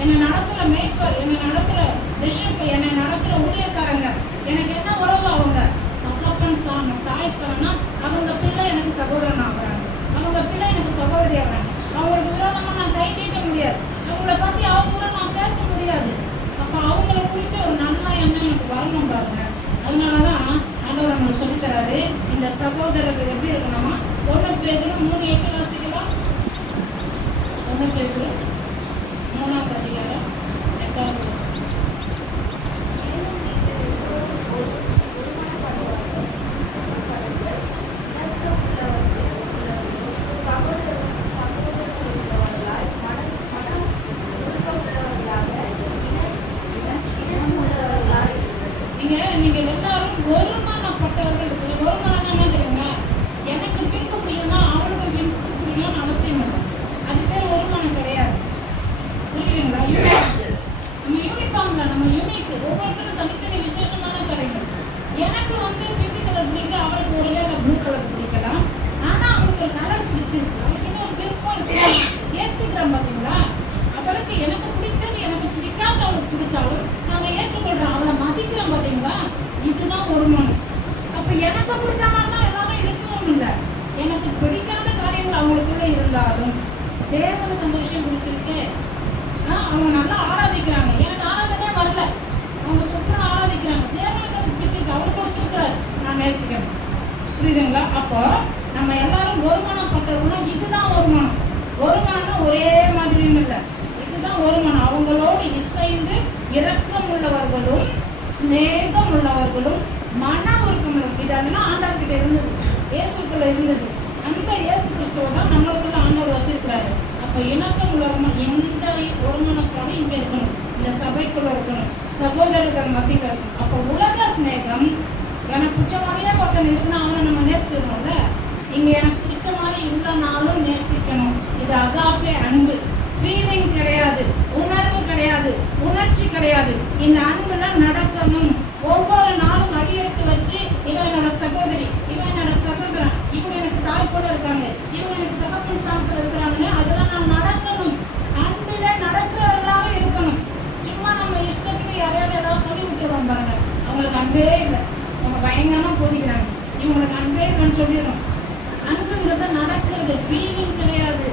என்னை நடத்துற மேய்ப்பர், என்னை நடத்துற பிஷப், என்னை நடத்துற ஊழியக்காரங்க, எனக்கு என்ன உறவு? அவங்க தகப்பன் ஸ்தானம், தாய் ஸ்தானம்னா அவங்க பிள்ளை எனக்கு சகோதரன் ஆகுறாங்க, அவங்க பிள்ளை எனக்கு சகோதரி ஆகுறாங்க. அவங்களுக்கு விரோதமா நான் கை நீட்ட முடியாது, அவங்கள பத்தி அவங்கள நான் பேச முடியாது. அப்ப அவங்கள குறிச்ச ஒரு நல்ல எண்ணம் எனக்கு வரணும் பாருங்க. அதனாலதான் ஆண்டவர் நம்மளுக்கு சொல்லித்தராரு, இந்த சகோதரர்கள் எப்படி இருக்கணுமா? 1 பேதுரு 3:8 வாசிக்கலாம். 1 பேதுரு 3ஆம் அதிகாரம் 8வது வசனம். நீங்கள் எல்லாரும் ஒருமனப்பட்டவர்கள். ஒருமனம் என்ன தெரியுமா? எனக்கு பிங்கு பிடிக்கும்னா அவனுக்கும் பிங்கு பிடிக்கும்னு அவசியம் இல்லை. அது பேர் ஒருமனம் கிடையாது. புரியுதுங்களா? நம்ம யூனிஃபார்ம்ல நம்ம யூனிக், ஒவ்வொருத்தரும் தனித்தனி விசேஷமான கலைகள். எனக்கு பிங்க் கலர் பிடிக்கல, அவளுக்கு ஒருவேளை ப்ளூ கலர் பிடிக்கலாம். ஆனா அவளுக்கு ஒரு கலர் பிடிச்சிருக்கு, அவளுக்கு என்ன ஒரு விருப்பம் ஏற்றுக்கிறோம் பார்த்தீங்களா? அவளுக்கு எனக்கு பிடிச்சது எனக்கு பிடிக்காத அவளுக்கு பிடிச்சாலும் நாங்கள் ஏற்றுக்கொள்றோம், அவளை மதிக்கிறோம் பார்த்தீங்களா? இதுதான் ஒருமனம். அப்ப எனக்கு பிடிச்ச மாதிரி தான் எல்லாரும் இருக்கணும் இல்லை. எனக்கு பிடிக்காத காரியங்கள் அவங்களுக்குள்ள இருந்தாலும் தேவனுக்கு அந்த விஷயம் பிடிச்சிருக்கு. அவங்க நல்லா ஆராதிக்கிறாங்க, எனக்கு ஆராதனையே வரல, அவங்க சுத்தம் ஆராதிக்கிறாங்க, தேவனுக்கு அது பிடிச்சிருக்கு, அவர் கொடுத்துருக்கிறார், நான் நேசிக்கிறேன். புரியுதுங்களா? அப்போ நம்ம எல்லாரும் ஒருமனப்பட்டவங்கன்னா இதுதான் ஒருமனம். ஒருமனம்னா ஒரே மாதிரின்னு இல்லை, இதுதான் ஒருமனம். அவங்களோடு இசைந்து இரக்கம் உள்ளவர்களும் ஸ்நேகம் உள்ளவர்களும் மன உருக்கங்களும். இதெல்லாம் ஆண்டவர்கிட்ட இருந்தது, இயேசுக்குள்ள இருந்தது. அந்த இயேசு கிறிஸ்துவ தான் நம்மளுக்குள்ள ஆண்டவர் வச்சிருக்கிறாரு. அப்ப இணக்கம் உள்ளவர்கள் எந்த ஒருமனப்பாடு இங்க இருக்கணும், இந்த சபைக்குள்ள இருக்கணும், சகோதரர்கள் மத்தியில் இருக்கணும். அப்ப உலக ஸ்நேகம், எனக்கு பிடிச்ச மாதிரியே ஒருத்தன் இருக்குன்னா அவனை நம்ம நேசிச்சிடணும்ல. இங்க எனக்கு பிடிச்ச மாதிரி இல்லைனாலும் நேசிக்கணும். இது அகாப்பே அன்பு. ஃபீலிங் கிடையாது, உணர்வு கிடையாது, உணர்ச்சி கிடையாது. இந்த அன்புல நடக்கணும். ஒவ்வொரு நாளும் அடியெடுத்து வச்சு இவன் என்னோட சகோதரி, இவன் என்னோட சகோதரன், இவங்க எனக்கு தாய் போல இருக்காங்க, இவங்க எனக்கு தகப்பன் ஸ்தானத்தில் இருக்கிறாங்கன்னு அதெல்லாம் நான் நடக்கணும். அன்புல நடக்கிறவர்களாக இருக்கணும். சும்மா நம்ம இஷ்டத்துக்கு யாரையாவது ஏதாவது சொல்லி விட்டுருவோம் பாருங்க, அவங்களுக்கு அன்பே இல்லை, அவங்க பயங்கரமா போதிக்கிறாங்க, இவங்களுக்கு அன்பே இல்லைன்னு சொல்லிடுறோம். அன்புங்கிறத நடக்கிறது, ஃபீலிங் கிடையாது.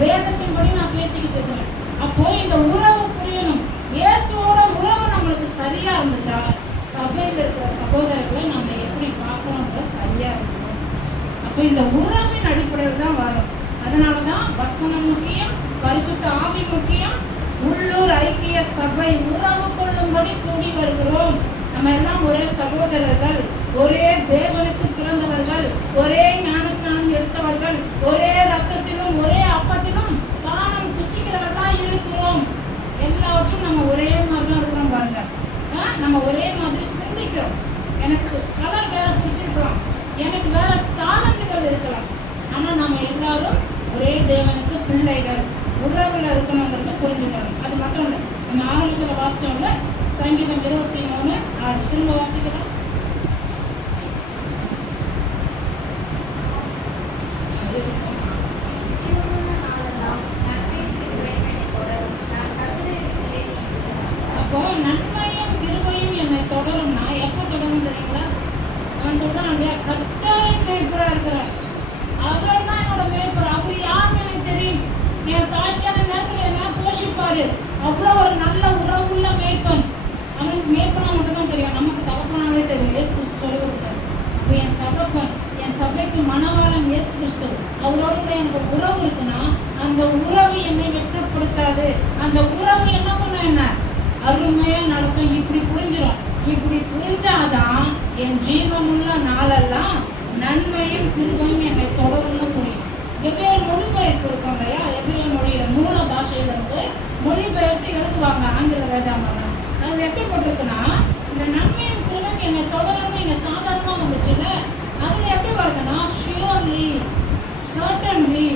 வேதத்தின்படி நான் பேசிக்கிட்டு இருக்கிறேன். அப்போ இந்த உறவு புரியணும். இயேசுவோட உறவு நம்மளுக்கு சரியா இருந்துட்டா சபையில் இருக்கிற சகோதரர்களை நம்ம எப்படி பார்க்கணும்ன்ற சரியா இருக்கணும். அப்போ இந்த உறவின் அடிப்படையில் தான் வரும். அதனாலதான் வசனம் முக்கியம், பரிசுத்த ஆவி முக்கியம், உள்ளூர் ஐக்கிய சபை உறவு கொள்ளும்படி கூடி வருகிறோம். நம்ம எல்லாம் ஒரே சகோதரர்கள், ஒரே தேவனுக்கு பிறந்தவர்கள், ஒரே ஞானஸ்நானம் எடுத்தவர்கள், ஒரே ரத்தத்திலும் ஒரே அப்பத்திலும் பானம் புசிக்கிறவர்களா இருக்கிறோம். எல்லாவற்றும் நம்ம ஒரே மாதிரி தான் இருக்கிறோம் பாருங்க. நம்ம ஒரே மாதிரி சிந்திக்கிறோம். எனக்கு கலர் வேற பிடிச்சிருக்கலாம், எனக்கு வேற தாளந்துகள் இருக்கலாம், ஆனா நம்ம எல்லாரும் ஒரே தேவனுக்கு பிள்ளைகள், உறவுல இருக்கணுங்கிறது புரிஞ்சுக்கணும். அது மட்டும் இல்லை, நம்ம ஆரம்பத்தில் வாசிச்சோம்ல சங்கீதம் 23:6 திரும்ப வாசிக்கலாம். அப்போ நன்மையும் கிருபையும் என்னை தொடரும்னா எப்போ தொடரும் தெரியுங்களா? அவன் சொல்றான் இல்லையா, கர்த்தரின் மேய்ப்பரா இருக்கிறார், அவர் தான் என்னோட மேய்ப்பர். அவர் யாருன்னு எனக்கு தெரியும், என் தாழ்ச்சியான நேரத்தில் என்ன போஷிப்பாரு. அவ்வளோ ஒரு நல்ல உறவுள்ள மேய்ப்பன். அவனுக்கு மேய்ப்பனா மட்டும் தான் தெரியும், நமக்கு தகப்பனாவே தெரியும். இயேசு கிறிஸ்து சொல்லி கொடுத்தாரு. இப்போ என் தகப்பன், என் சபைக்கு மணவாளன் இயேசு கிறிஸ்து, அவரோட எனக்கு உறவு இருக்குன்னா அந்த உறவு என்னை வெட்கப்படுத்தாது. அந்த உறவு என்ன பண்ணும், என்ன அருமையா நடக்கும். இப்படி புரிஞ்சிடும். இப்படி புரிஞ்சாதான் என் ஜீவனுள்ள நாளெல்லாம் நன்மையும் கிருபையும் என்னை தொடரும்னு புரியும். வெவ்வேறு மொழிபெயர்ப்பு இருக்கும் இல்லையா, எபிரேய மொழியில மூல பாஷையில இருந்து மொழிபெயர்த்து எழுதுவாங்க ஆங்கில வேதாமனா. அதில் எப்படி போட்டிருக்குன்னா, இந்த நன்மையும் கிருபையும் என்னை தொடரும்னு இங்கே சாதாரணமாக வந்துச்சுல, அதில் எப்படி வருதுன்னா ஷியோர்லி, சர்டன்லி,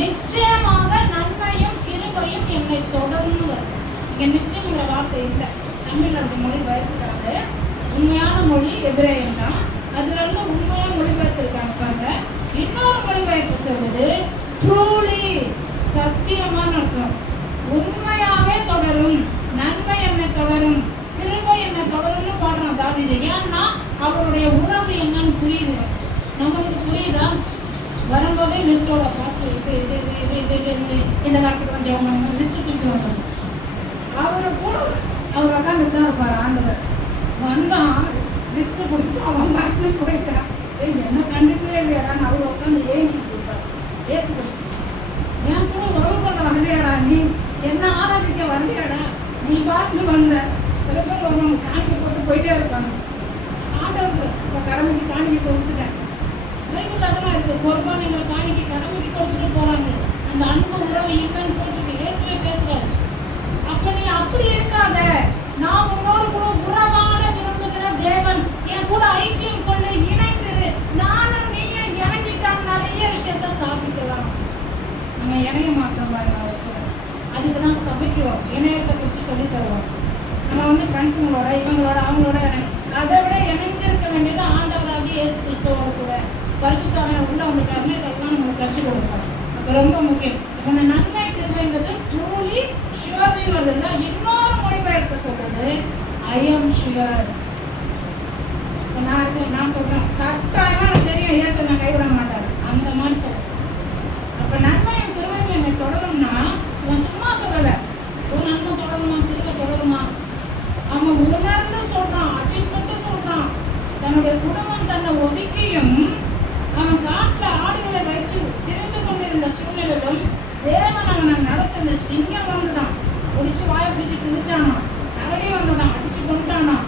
நிச்சயமாக நன்மையும் கிருபையும் என்னை தொடரும்னு வருது. இங்கே நிச்சயம்ங்கிற வார்த்தை இல்லை, தமிழ் அப்படி மொழி பெயர்த்துட்டாங்க. உண்மையான மொழி எபிரேயம் தான், அதுல இருந்து உண்மையா மொழிபெயர்த்திருக்காங்க பாருங்க. இன்னொரு மொழிபெயர்ப்பு சொல்லுது ட்ரூலி, சத்தியமான அர்த்தம். உண்மையாவே தொடரும், நன்மை என்னை தொடரும், கிருபை என்னை தொடரும்னு பாடுறான் தாவீது. ஏன்னா அவருடைய உறவு என்னன்னு புரியுது. நம்மளுக்கு புரியுதா? வரும்போதே லிஸ்டோட பாஸ் இது இது இது இது இது இந்த காலத்துக்கு கொஞ்சம் லிஸ்ட் தூக்கி வந்தோம். அவரை கூட அவர் உட்காந்துட்டு தான் இருப்பார். ஆண்டவர் வந்தான், லிஸ்ட்டு கொடுத்துட்டு அவன் மாட்டி போயிட்டான். என்ன கண்டிப்பே இல்லையாடான்னு அவர் உட்காந்து ஏங்கிட்டு இருப்பார். ஏசு கிறிஸ்து, என் கூட உறவு பண்ண வரலையாடா, நீ என்ன ஆராதிக்க வரலையாடா, நீ பாட்டு வந்த. சில பேர் வருவாங்க, காணிக்கை போட்டு போயிட்டே இருப்பாங்க. ஆண்டவர் இப்போ கடமைக்கு காணிக்கை கொடுத்துட்டேன். பைபிள் அதெல்லாம் இருக்குது, குர்பானிகள் காணிக்கை கடமைக்கு கொடுத்துட்டு போகிறாங்க. அந்த அன்பு உறவு இல்லைன்னு போட்டுட்டு இயேசுவே பேசுகிறாரு. அப்போ நீ அப்படி இருக்காத, நான் உன்னோடு கூட உறவாட விரும்புகிற தேவன், என் கூட ஐக்கியம் கொண்டு இணைந்திரு. நானும் நீயும் இணைஞ்சிட்டான் நிறைய விஷயத்த சாதிக்கலாம். நம்ம இணைய மாட்டோம் பாருங்க அவர் கூட. அதுக்கு தான் சபைக்கு வரும், இணையத்தை குறித்து சொல்லி தருவோம். நம்ம ஃப்ரெண்ட்ஸுங்களோட இவங்களோட அவங்களோட அதை விட இணைஞ்சிருக்க வேண்டியது ஆண்டவராகி இயேசு கிறிஸ்துவோட கூட. பரிசுத்தவனை உள்ள வந்துட்டாருன்னு இதெல்லாம் நம்மளுக்கு கற்றுக் கொடுப்பாங்க. அப்போ ரொம்ப முக்கியம். அந்த நன்மை கிருபைங்கிறது ட்ரூலி ஷுவர்லி வருதுல்ல. இன்னொரு மொழிபெயர்ப்பு சொல்றது ஐ எம் ஷுவர். நான் சொல்றேன், கட்டாயமா எனக்கு தெரியும் இயேசு நான் கைவிட மாட்டார், அந்த மாதிரி சொல்றேன். அப்ப நன்மையும் கிருபையும் என்னை தொடரும்னா இவன் சும்மா சொல்லலை. ஒரு நன்மை தொடருமா, கிருபை தொடருமா, அவன் உணர்ந்து சொல்றான், அச்சிட்டு சொல்றான். தன்னுடைய குடும்பம் தன்னை ஒதுக்கியும் அவன் காட்டில் ஆடுகளை வைத்து திரிந்து கொண்டிருந்த சூழ்நிலையிலும் தேவன் அவனை நடத்தின சிங்கம் வந்துதான், பிடிச்சி வாயை பிடிச்சி பிடிச்சானா, கரடி வந்துதான் அடிச்சு கொண்டானா.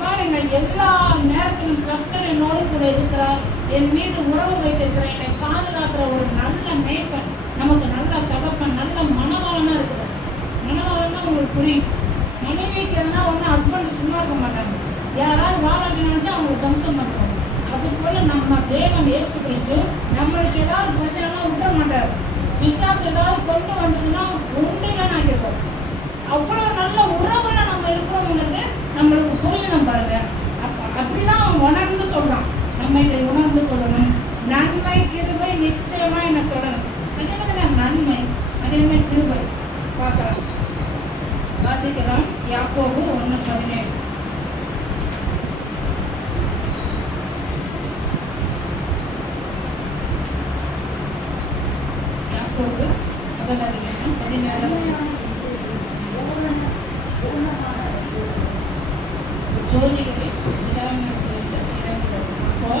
பாருங்க, எல்லா நேரத்திலும் கர்த்தர் என்னோடு கூட இருக்கிறார், என் மீது உறவு வைத்திருக்கிறார், என்னை பாதுகாக்கிற ஒரு நல்ல மேய்ப்பன், நமக்கு நல்ல தகப்பன், நல்ல மனவாளனா இருக்கிறார். மனவாளன் தான் உங்களுக்கு புரியும். மனைவிக்கு எதுனா ஒன்று ஹஸ்பண்ட் சும்மா இருக்க மாட்டாங்க, யாராவது வாழாட்டி நினைச்சா அவங்களுக்கு தம்சம் பண்ணுவாங்க. அது போல நம்ம தேவன் இயேசு கிறிஸ்து நம்மளுக்கு ஏதாவது பிரச்சனைனா விட மாட்டார். விசாசு ஏதாவது கொண்டு வந்ததுன்னா ஒன்றில் நாங்கள் அவ்வளோ நல்ல உறவுல நம்ம இருக்கிறோங்கிறது நம்மளுக்கு புரியணும் பாருங்க. அப்படிதான் அவன் உணர்ந்து சொல்றான், நம்ம இதை உணர்ந்து கொள்ளணும். நன்மை கிருபை நிச்சயமா என்னை தொடரும். அதே மாதிரி நன்மை, அதே மாதிரி கிருபை பார்க்கலாம். வாசிக்கிறோம் யாக்கோபு 1:17. யாக்கோபு 1:17 ஜோதிகளை அப்போ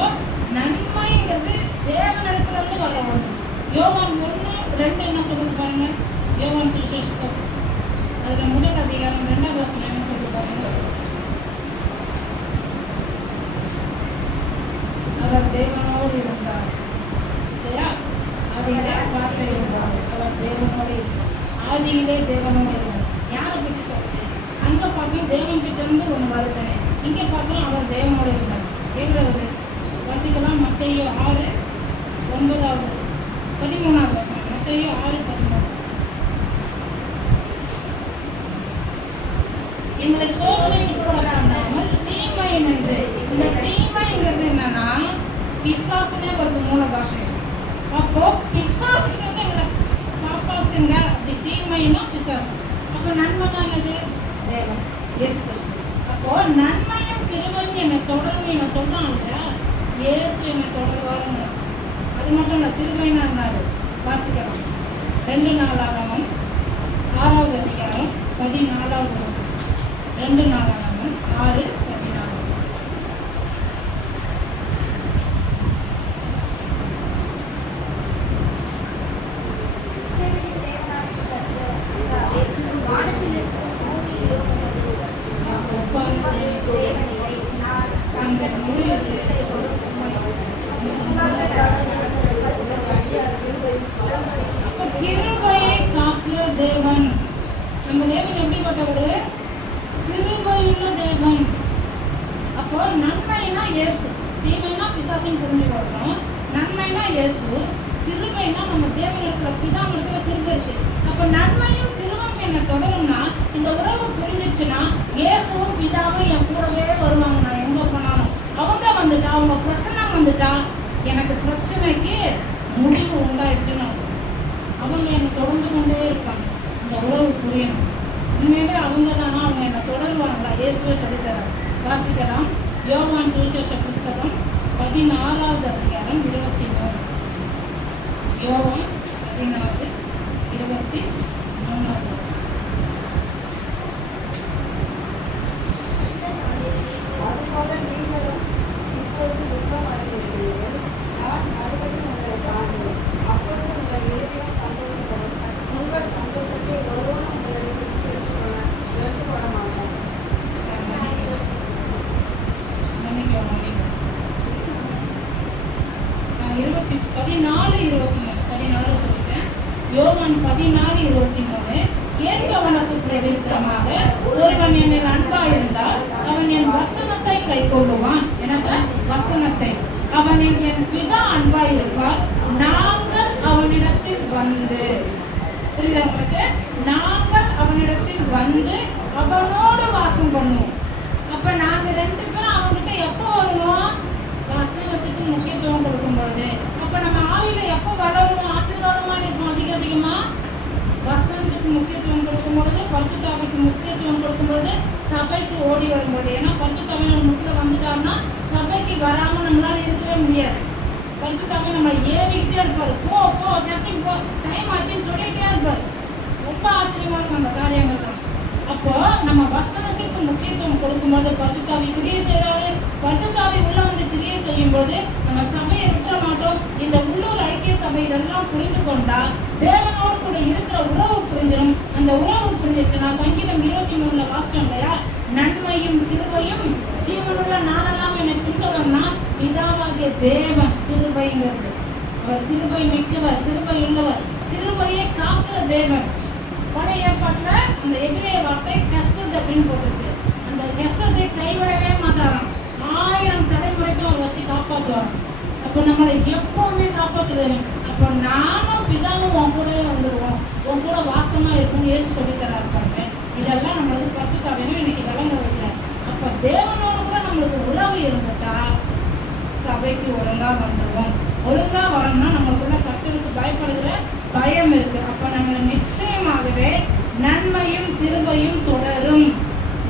நன்மைங்கிறது தேவனிடத்திலிருந்து வர ஒன்று. யோவான் 1:2 என்ன சொல்றது பாருங்க. யோவான் சுவிசேஷம் அதுல முதல் அதிகாரம் 2ஆம் வசனம் என்ன சொல்றது பாருங்க. அவர் தேவனோடு இருந்தார் இல்லையா, ஆதியிலே வார்த்தை இருந்தார், அவர் தேவனோடு இருந்தார், ஆதியிலே தேவனோடு இருந்தார். யாரை பற்றி சொல்றது? அங்க பார்க்கலாம் தேவன் கிட்ட இருந்து ஒன்று வருதுனே, இங்கே பார்க்கலாம் அவர் தேவனோடு இருந்தார். ஏதாவது வாசிக்கலாம். மத்தேயு 6:9-13 வசனம். மத்தேயு 6:13. எங்களை சோதனைக்கு போடாமல் தீமை என்று. இந்த தீமைங்கிறது என்னன்னா பிசாசுனே வருது மூல பாஷை. அப்போ பிசாசுங்கிறது எங்களை காப்பாத்துங்க, அப்படி தீமைன்னா பிசாசு. அப்போ நன்மை தான் என்னது? தேவன் இயேசு கிறிஸ்து. அப்போ நன்மையும் கிருபையும் என்னை தொடரும் இவன் சொல்றான் இல்லையா, இயேசு என்னை தொடர்வாருங்க. அது மட்டும் இல்லை, கிருபைன்னா என்னாரு வாசிக்கலாம். 2 நாளாகமம் 6ஆவது அதிகாரம் 14வது வசனம். 2 நாளாகமம் 6:14. தேவன். நம்ம தேவன் எப்படிப்பட்டவர்? கிருபையுள்ள தேவன். அப்போ நன்மைனா இயேசு, தீமைனா பிசாசுன்னு புரிஞ்சுக்கொள்றோம். நன்மைனா இயேசு, கிருபைனா நம்ம தேவன் இருக்கிற பிதாம இருக்கிற கிருபை இருக்கு. அப்போ நன்மையும் கிருபையும் என்ன தொடரும்னா, இந்த உறவு புரிஞ்சிச்சுன்னா இயேசுவும் பிதாவும் என் கூடவே வருவாங்க. நான் எங்க போனாலும் அவங்க வந்துட்டா, அவங்க பிரசன்னம் வந்துட்டா எனக்கு பிரச்சனைக்கு முடிவு உண்டாயிடுச்சுன்னு அவங்க என்னை தொடர்ந்து கொண்டே இருப்பாங்க. இந்த உறவு புரியணும். உண்மையிலே அவங்க தானா, அவங்க என்னை தொடருவாங்களா? இயேசுவே சொல்லித்தரார். வாசிக்கலாம். யோவான் சுவிசேஷ புஸ்தகம் 16வது அதிகாரம் 23. யோவான் 16:23 வசனம். அதுபோல நீங்களும் இப்பொழுது துக்கம் அடைந்திருக்கிறீர்கள். நான் மறுபடியும் உங்களை காண்பேன். அப்பொழுது உங்கள் இதயம் சந்தோஷப்படும். உங்கள் சந்தோஷத்தை ஒருவனும் உங்களிடத்தில் எடுத்துக்கொள்ள மாட்டான். சொல்லிட்டேன். யோவான் 16:23. இயேசு அவனுக்கு பிரதித்திரமாக, ஒருவன் என்னில் அன்பாயிருந்தால் அவன் என் வசனத்தை கைக்கொள்ளுவான். எனக்கு வசனத்தை அவனில் என் பிதா அன்பாயிருப்பார். நாங்கள் அவனிடத்தில் வந்து, புரியுதா உங்களுக்கு? நாங்கள் அவனிடத்தில் வந்து அவனோடு வாசம் பண்ணுவோம். அப்ப நாங்க 2 பேரும் அவன்கிட்ட எப்போ வருவோம்? வசனத்துக்கு முக்கியத்துவம் கொடுக்கும் பொழுது. அப்ப நம்ம ஆவியில எப்போ வளருவோம்? ஆசீர்வாதமா இருக்கும். அதிகமா வசனத்துக்கு முக்கியத்துவம் கொடுக்கும் பொழுது, பரிசுத்தாவிக்கு முக்கியத்துவம் கொடுக்கும் பொழுது, சபைக்கு ஓடி வரும்போது. ஏன்னா பரிசுத்தாவின் ஒரு முக்கிய வந்துட்டாருன்னா சபைக்கு வராம நம்மளால இருக்கவே முடியாது. பரிசுத்தாவி நம்ம ஏறிக்கிட்டே இருப்பாரு. போ போ சர்ச்சுக்கு போ, டைம் ஆச்சுன்னு சொல்லிட்டே இருப்பாரு. ரொம்ப ஆச்சரியமா இருக்கும் அந்த காரியங்கள்லாம். அப்போ நம்ம வசனத்துக்கு முக்கியத்துவம் கொடுக்கும்போது பரிசுத்தாவி கிரியை செய்யறாரு. பரிசுத்தாவி உள்ள வந்து கிரியை செய்யும் போது நம்ம சபையை விட்டுற மாட்டோம். இந்த உள்ளூர் ஐக்கிய சபை இதெல்லாம் புரிந்து கொண்டா தேவனோடு கூட இருக்கிற உறவு புரிஞ்சிடும். அந்த உறவு புரிஞ்சிச்சுன்னா சங்கீதம் 23 வாசிச்சோம் இல்லையா? நன்மையும் கிருபையும் ஜீவனுள்ள நாளெல்லாம் என்னை பின்தொடர்னா பிதாவாகிய தேவன் கிருபைங்கிறது. அவர் கிருபை மிக்கவர், கிருபை உள்ளவர், கிருபையை காக்கிற தேவன். பழைய ஏற்பாட்டுல அந்த எபிரேய வார்த்தை கெஸ்டட் அப்படின்னு போட்டிருக்கு. அந்த கெஸ்டத்தை கைவிடவே மாட்டாராம். 1000 தலைமுறைக்கும் அவர் வச்சு காப்பாற்றுவார். அப்போ நம்மளை எப்பவுமே காப்பாற்றுறது. அப்போ நானும் பிதாவும் உன் கூடவே வந்துடுவோம், உன் கூட வாசமா இருக்கும்னு இயேசு சொல்லித்தரா இருப்பாங்க. இதெல்லாம் நம்மளுக்கு பரிசுத்தாவியும் இன்னைக்கு விளங்க வைக்கிறார். அப்போ தேவனோடு கூட நம்மளுக்கு உறவு இருந்துட்டா சபைக்கு ஒழுங்கா வந்துடுவோம். ஒழுங்கா வரணும்னா நம்மளுக்குள்ள கர்த்தருக்கு பயப்படுகிற பயம் இருக்கு. அப்ப நம்மளை நிச்சயமாகவே நன்மையும் கிருபையும் தொடரும்.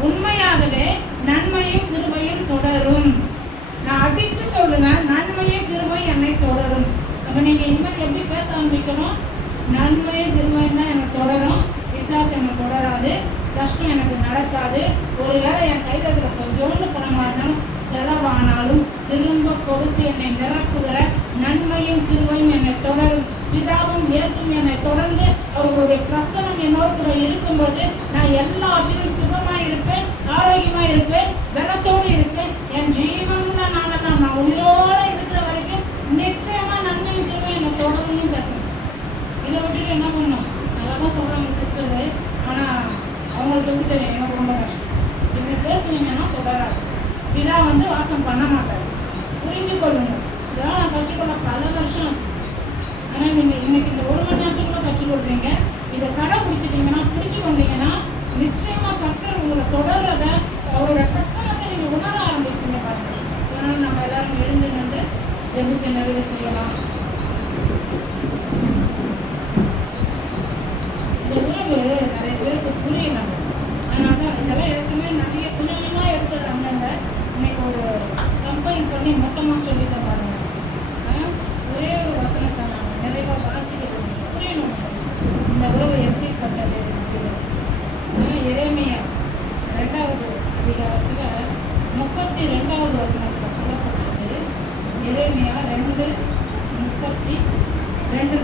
உண்மையாகவே நன்மையும் கிருபையும் தொடரும். நான் அடிச்சு சொல்லுவேன், நன்மையும் கிருபையும் என்னை தொடரும். அப்ப நீங்க இனிமேல் எப்படி பேச ஆரம்பிக்கணும்? நன்மையும் கிருபையும் தான் எனக்கு தொடரும். பிசாசு என்னை தொடராது, கஷ்டம் எனக்கு நடக்காது. ஒருவேளை என் கையில் இருக்கிற கொஞ்சோண்டு பணமாக இருந்தாலும் செலவானாலும் திரும்ப கொடுத்து என்னை நிரப்புகிற நன்மையும் கிருபையும் என்னை தொடரும். பிதாவும் இயேசுவும் என்னை தொடர்ந்து அவர்களுடைய பிரசனம் என்னோடு கூட இருக்கும்போது நான் எல்லாவற்றிலும் சுகமாய் இருப்பேன், ஆரோக்கியமாய் இருப்பேன், பலத்தோடு இருப்பேன். என் ஜீவனுள்ள நாளெல்லாம் நான் உயிரோடு இருக்கிற வரைக்கும் நிச்சயமா நன்மையும் கிருபையும் என்னை தொடரும்னு பேசணும். இதை விட்டுட்டு என்ன பண்ணணும்? நல்லா தான் சொல்றாங்க சிஸ்டரு, ஆனா அவங்களுக்கு எப்படி தெரியும்? எனக்கு ரொம்ப கஷ்டம். இப்படி பேசுனீங்கன்னா தொடராது. பிதா வந்து வாசம் பண்ண மாட்டார். புரிஞ்சு கொள்ளுங்க. இதெல்லாம் நான் கற்றுக்கொள்ள பல வருஷம் ஆச்சு. ஆனால் நீங்கள் இன்னைக்கு இந்த 1 மணி நேரத்துக்குள்ள கற்றுக்கொள்றீங்க. இதை கடைபிடிச்சிட்டீங்கன்னா, பிடிச்சு கொண்டீங்கன்னா நிச்சயமா கர்த்தர் உங்களை தொடர்றத அவரோட பிரசனத்தை நீங்கள் உணர ஆரம்பிப்பீங்க பாருங்க. அதனால நம்ம எல்லாரும் எழுந்து நின்று ஜெபத்தை நிறைவு செய்யலாம். இந்த உறவு நிறைய பேருக்கு புரியலாம். அதனால இதெல்லாம் ஏற்கனவே நிறைய கொஞ்சம் கொஞ்சமாக எடுத்தது அங்கங்க. இன்னைக்கு ஒரு கம்பைன் பண்ணி மொத்தமாக சொல்லிதான் பாருங்க. ஒரே ஒரு வசனத்தை நான் நிறைவாக வாசிக்க புரியணும். இந்த உறவு எப்படிப்பட்டது அப்படின்னு எரேமியா 2வது அதிகாரத்தில் 32வது வசனத்தில் சொல்லப்பட்டது. எரேமியா 2:32.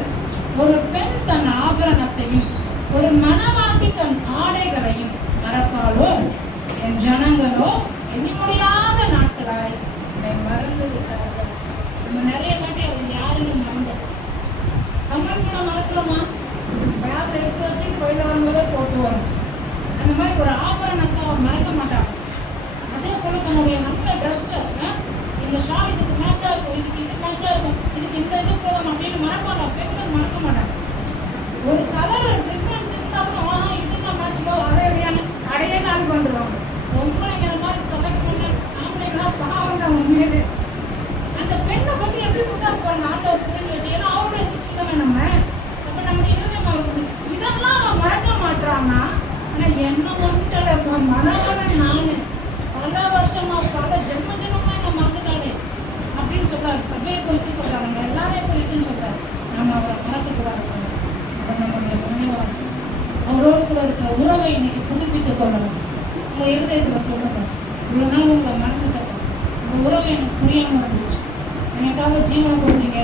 ஒரு பெண் தன் ஆபரணத்தையும் ஒரு மணவாட்டி தன் ஆடைகளையும் மறப்பாலோ, என் ஜனங்களோ எண்ணி முடியாத நாட்களாய் என்னை மறந்து விட்டார்கள். நம்ம நிறைய வாட்டி அவர் யாருன்னு மறந்தோம். நம்ம கூட மறக்கிறோமா? பேப்பர் எடுத்து வச்சு போயிட்டு வரும்போதே போட்டு வரும். அந்த மாதிரி ஒரு ஆபரணத்தை அவர் மறக்க மாட்டாங்க. அதே போல தன்னுடைய நல்ல ட்ரெஸ்ஸை, இந்த ஷால் இதுக்கு மேட்சாக இருக்கும், இதுக்கு இது மேட்சாக இருக்கும், இதுக்கு இந்த இது போதும் அப்படின்னு மறப்பாங்க. பெண்கள் மறக்க மாட்டாங்க. ஒரு கலர் டிஃப்ரென்ஸ் இருந்தாலும் இதுதான் மேட்சிக்கோ அடையாள அடையே காலி பண்ணுறாங்க. பொம்பளைங்கிற மாதிரி செலக்ட் பண்ண ஆம்பளைங்களா பாவம் தான் உண்மையிலே. அந்த பெண்ணை பற்றி எப்படி சொல்லிட்டா இருப்பாங்க ஆண்டவர் புரிஞ்சு வச்சு. ஏன்னா அவருடைய சிக்ஷனை நம்ம அப்போ நம்முடைய இருதயம் அவருக்கு இதெல்லாம் அவன் மறக்க மாட்டான்னா. ஆனால் என்ன வந்துட்டாலே மனவன் நான் பல வருஷமா பல ஜென்மமா என்ன மறந்துட்டாலே அப்படின்னு சொல்றாரு. சபையை குறித்து சொல்றாங்க, எல்லாரையும் குறித்துன்னு சொல்றாரு. நம்ம அவரை மறக்கக்கூடாது. அவர் நம்முடைய முனைவார். அவரோடு கூட இருக்கிற உறவை இன்னைக்கு புதுப்பித்துக் கொள்ளணும். உங்கள் இருதயத்தில் சொல்லுங்க, இவ்வளோ நாள் உங்களை மறந்துட்டேன், உங்கள் உறவை எனக்கு புரியாமல் இருந்துச்சு, எனக்காக ஜீவனை கொடுத்தீங்க,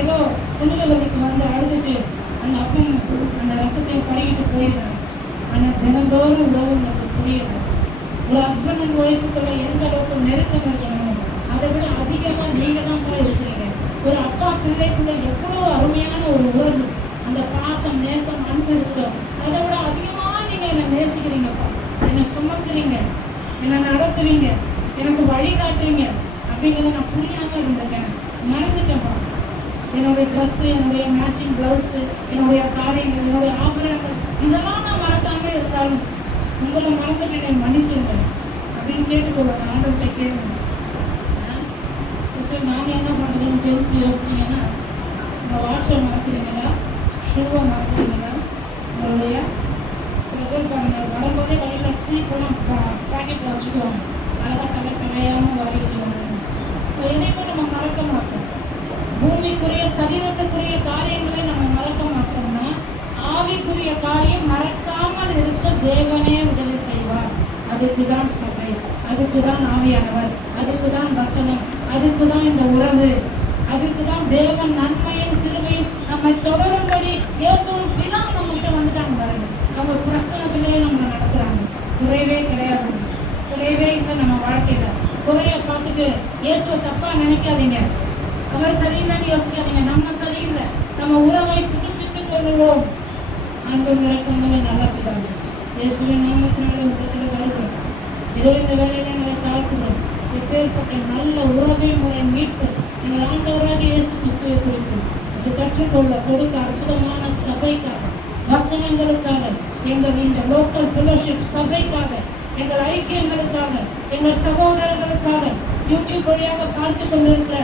ஏதோ புனிதவழிக்கு வந்து அழுதுட்டு அந்த அப்பம் அந்த ரசத்தையும் பருகிட்டு போயிடுறேன். ஆனால் தினந்தோறும் உறவுங்கிறது புரியணும். ஒரு ஹஸ்பண்ட் அண்ட் ஒய்ஃபுக்குள்ள எந்த அளவுக்கு நெருக்கம் இருக்கணுமோ அதை விட அதிகமாக நீங்கள் தான் போய் இருக்கிறீங்க. ஒரு அப்பா பிள்ளைக்குள்ள எவ்வளோ அருமையான ஒரு உறவு, அந்த பாசம் நேசம் அன்பு இருக்குதோ அதை விட அதிகமாக நீங்கள் என்னை நேசிக்கிறீங்கப்பா, என்னை சுமக்குறீங்க, என்னை நடத்துறீங்க, எனக்கு வழிகாட்டுறீங்க அப்படிங்கிறத நான் புரியாமல் இருந்துட்டேன், மறந்துட்டேன்ப்பா. என்னுடைய ட்ரெஸ்ஸு, என்னுடைய மேட்சிங் ப்ளவுஸு, என்னுடைய காரியங்கள், என்னுடைய ஆபரணங்கள் இதெல்லாம் நான் மறக்காமல் இருந்தாலும் உங்களை மறந்துட்டு மன்னிச்சுங்க அப்படின்னு கேட்டுக்கொள்ளுங்க. ஆண்டவர்கிட்ட கேளுங்க. சரி, நாங்கள் என்ன பண்ணுறதுன்னு ஜென்ஸ் யோசிச்சிங்கன்னா, உங்கள் வாட்சை மறக்கிறீங்களா, ஷூவை மறக்கிறீங்களா, உங்களுடைய சில பேர் பாருங்க வரும்போதே வழியில் சீப்பெல்லாம் பேக்கெட்டில் வச்சுக்குவாங்க, அழகாக கலையாமல் வரைக்கிட்டு வரணும். ஸோ எதையுமே நம்ம மறக்க மாட்டோம். பூமிக்குரிய சரீரத்துக்குரிய காரியங்களை நம்ம மறக்க மாட்டோம்னா ஆவிக்குரிய காரியம் மறக்காமல் இருக்க தேவனே உதவி செய்வார். அதுக்கு தான் சபை, அதுக்கு தான் ஆவியானவர், அதுக்கு தான் வசனம், அதுக்கு தான் இந்த உறவு, அதுக்கு தான் தேவன் நன்மையும் கிருபையும் நம்மை தொடரும்படி இயேசுவும் பிதாவும் நம்ம கிட்ட வந்துட்டாங்க பாருங்க. அவங்க பிரசனத்திலேயே நம்மளை நடத்துறாங்க. குறைவே கிடையாது, குறைவே இல்லை நம்ம வாழ்க்கையில. குறைய பார்த்துட்டு இயேசுவை தப்பா நினைக்காதீங்க, அவர் சரியில்லைன்னு யோசிக்காதீங்க. நம்ம சரியில்லை, நம்ம உறவை புதுப்பித்துக் கொள்ளுவோம். அன்பு இறக்கங்களை நல்ல பிதாவே, இயேசுவின் நாமத்தினால உலகத்தில் வருகிறோம். இதோ இந்த வேலையில எங்களை தாழ்த்துகிறோம். எப்பேற்பட்ட நல்ல உறவை முறை மீட்பு எங்கள் ஆண்டவராக இயேசு கிறிஸ்துவை குறித்து இது கற்றுக்கொள்ள கொடுக்க அற்புதமான சபைக்காக, வசனங்களுக்காக, எங்கள் இந்த லோக்கல் ஃபெலோஷிப் சபைக்காக, எங்கள் ஐக்கியங்களுக்காக, எங்கள் சகோதரர்களுக்காக, யூடியூப் வழியாக பார்த்து கொண்டிருக்கிற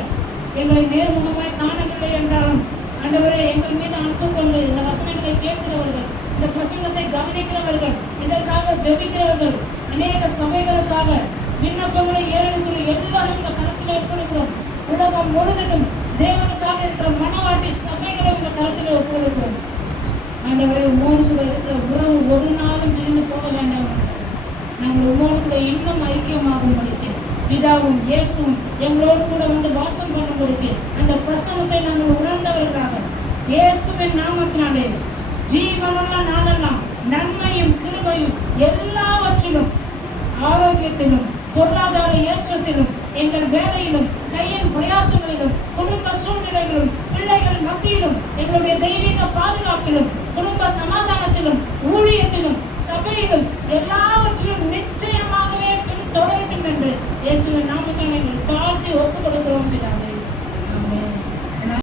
எங்களை நேர்முகமாய் காணவில்லை என்றாலும் ஆண்டவரே எங்கள் மீது அன்பு கொண்டு இந்த வசனங்களை கேட்கிறவர்கள், இந்த பிரசங்கத்தை கவனிக்கிறவர்கள், இதற்காக ஜெபிக்கிறவர்கள், அநேக சபைகளுக்காக விண்ணப்பங்களை ஏறெடுக்கிற எல்லாரும் இந்த கருத்தில் ஒப்புடுகிறோம். உலகம் முழுவதும் தேவனுக்காக இருக்கிற மனவாட்டி சபைகளை இந்த கருத்தில் ஒப்புடுகிறோம். ஆண்டவரே உம்மோடு கூட இருக்கிற உறவு ஒரு நாளும் பிரிந்து போக வேண்டாம். நாங்கள் உம்மோடு கூட இன்னும் ஐக்கியமாகும் படிக்க பிதாவும் இயேசுவும் எங்களோடு கூட வந்து வாசம் பண்ணும்படிக்கு அந்த பிரசனத்தை நாங்கள் உணர்ந்தவர்களாக இயேசுவின் நாமத்தினாலே ஜீவனுள்ள நாளெல்லாம் நன்மையும் கிருபையும் எல்லாவற்றிலும், ஆரோக்கியத்திலும், பொருளாதார ஏற்றத்திலும், எங்கள் வேலையிலும், கையின் பிரயாசங்களிலும், குடும்ப சூழ்நிலைகளும், பிள்ளைகள் மத்தியிலும், எங்களுடைய தெய்வீக பாதுகாப்பிலும், குடும்ப சமாதானத்திலும், ஊழியத்திலும், சபையிலும் எல்லாவற்றிலும்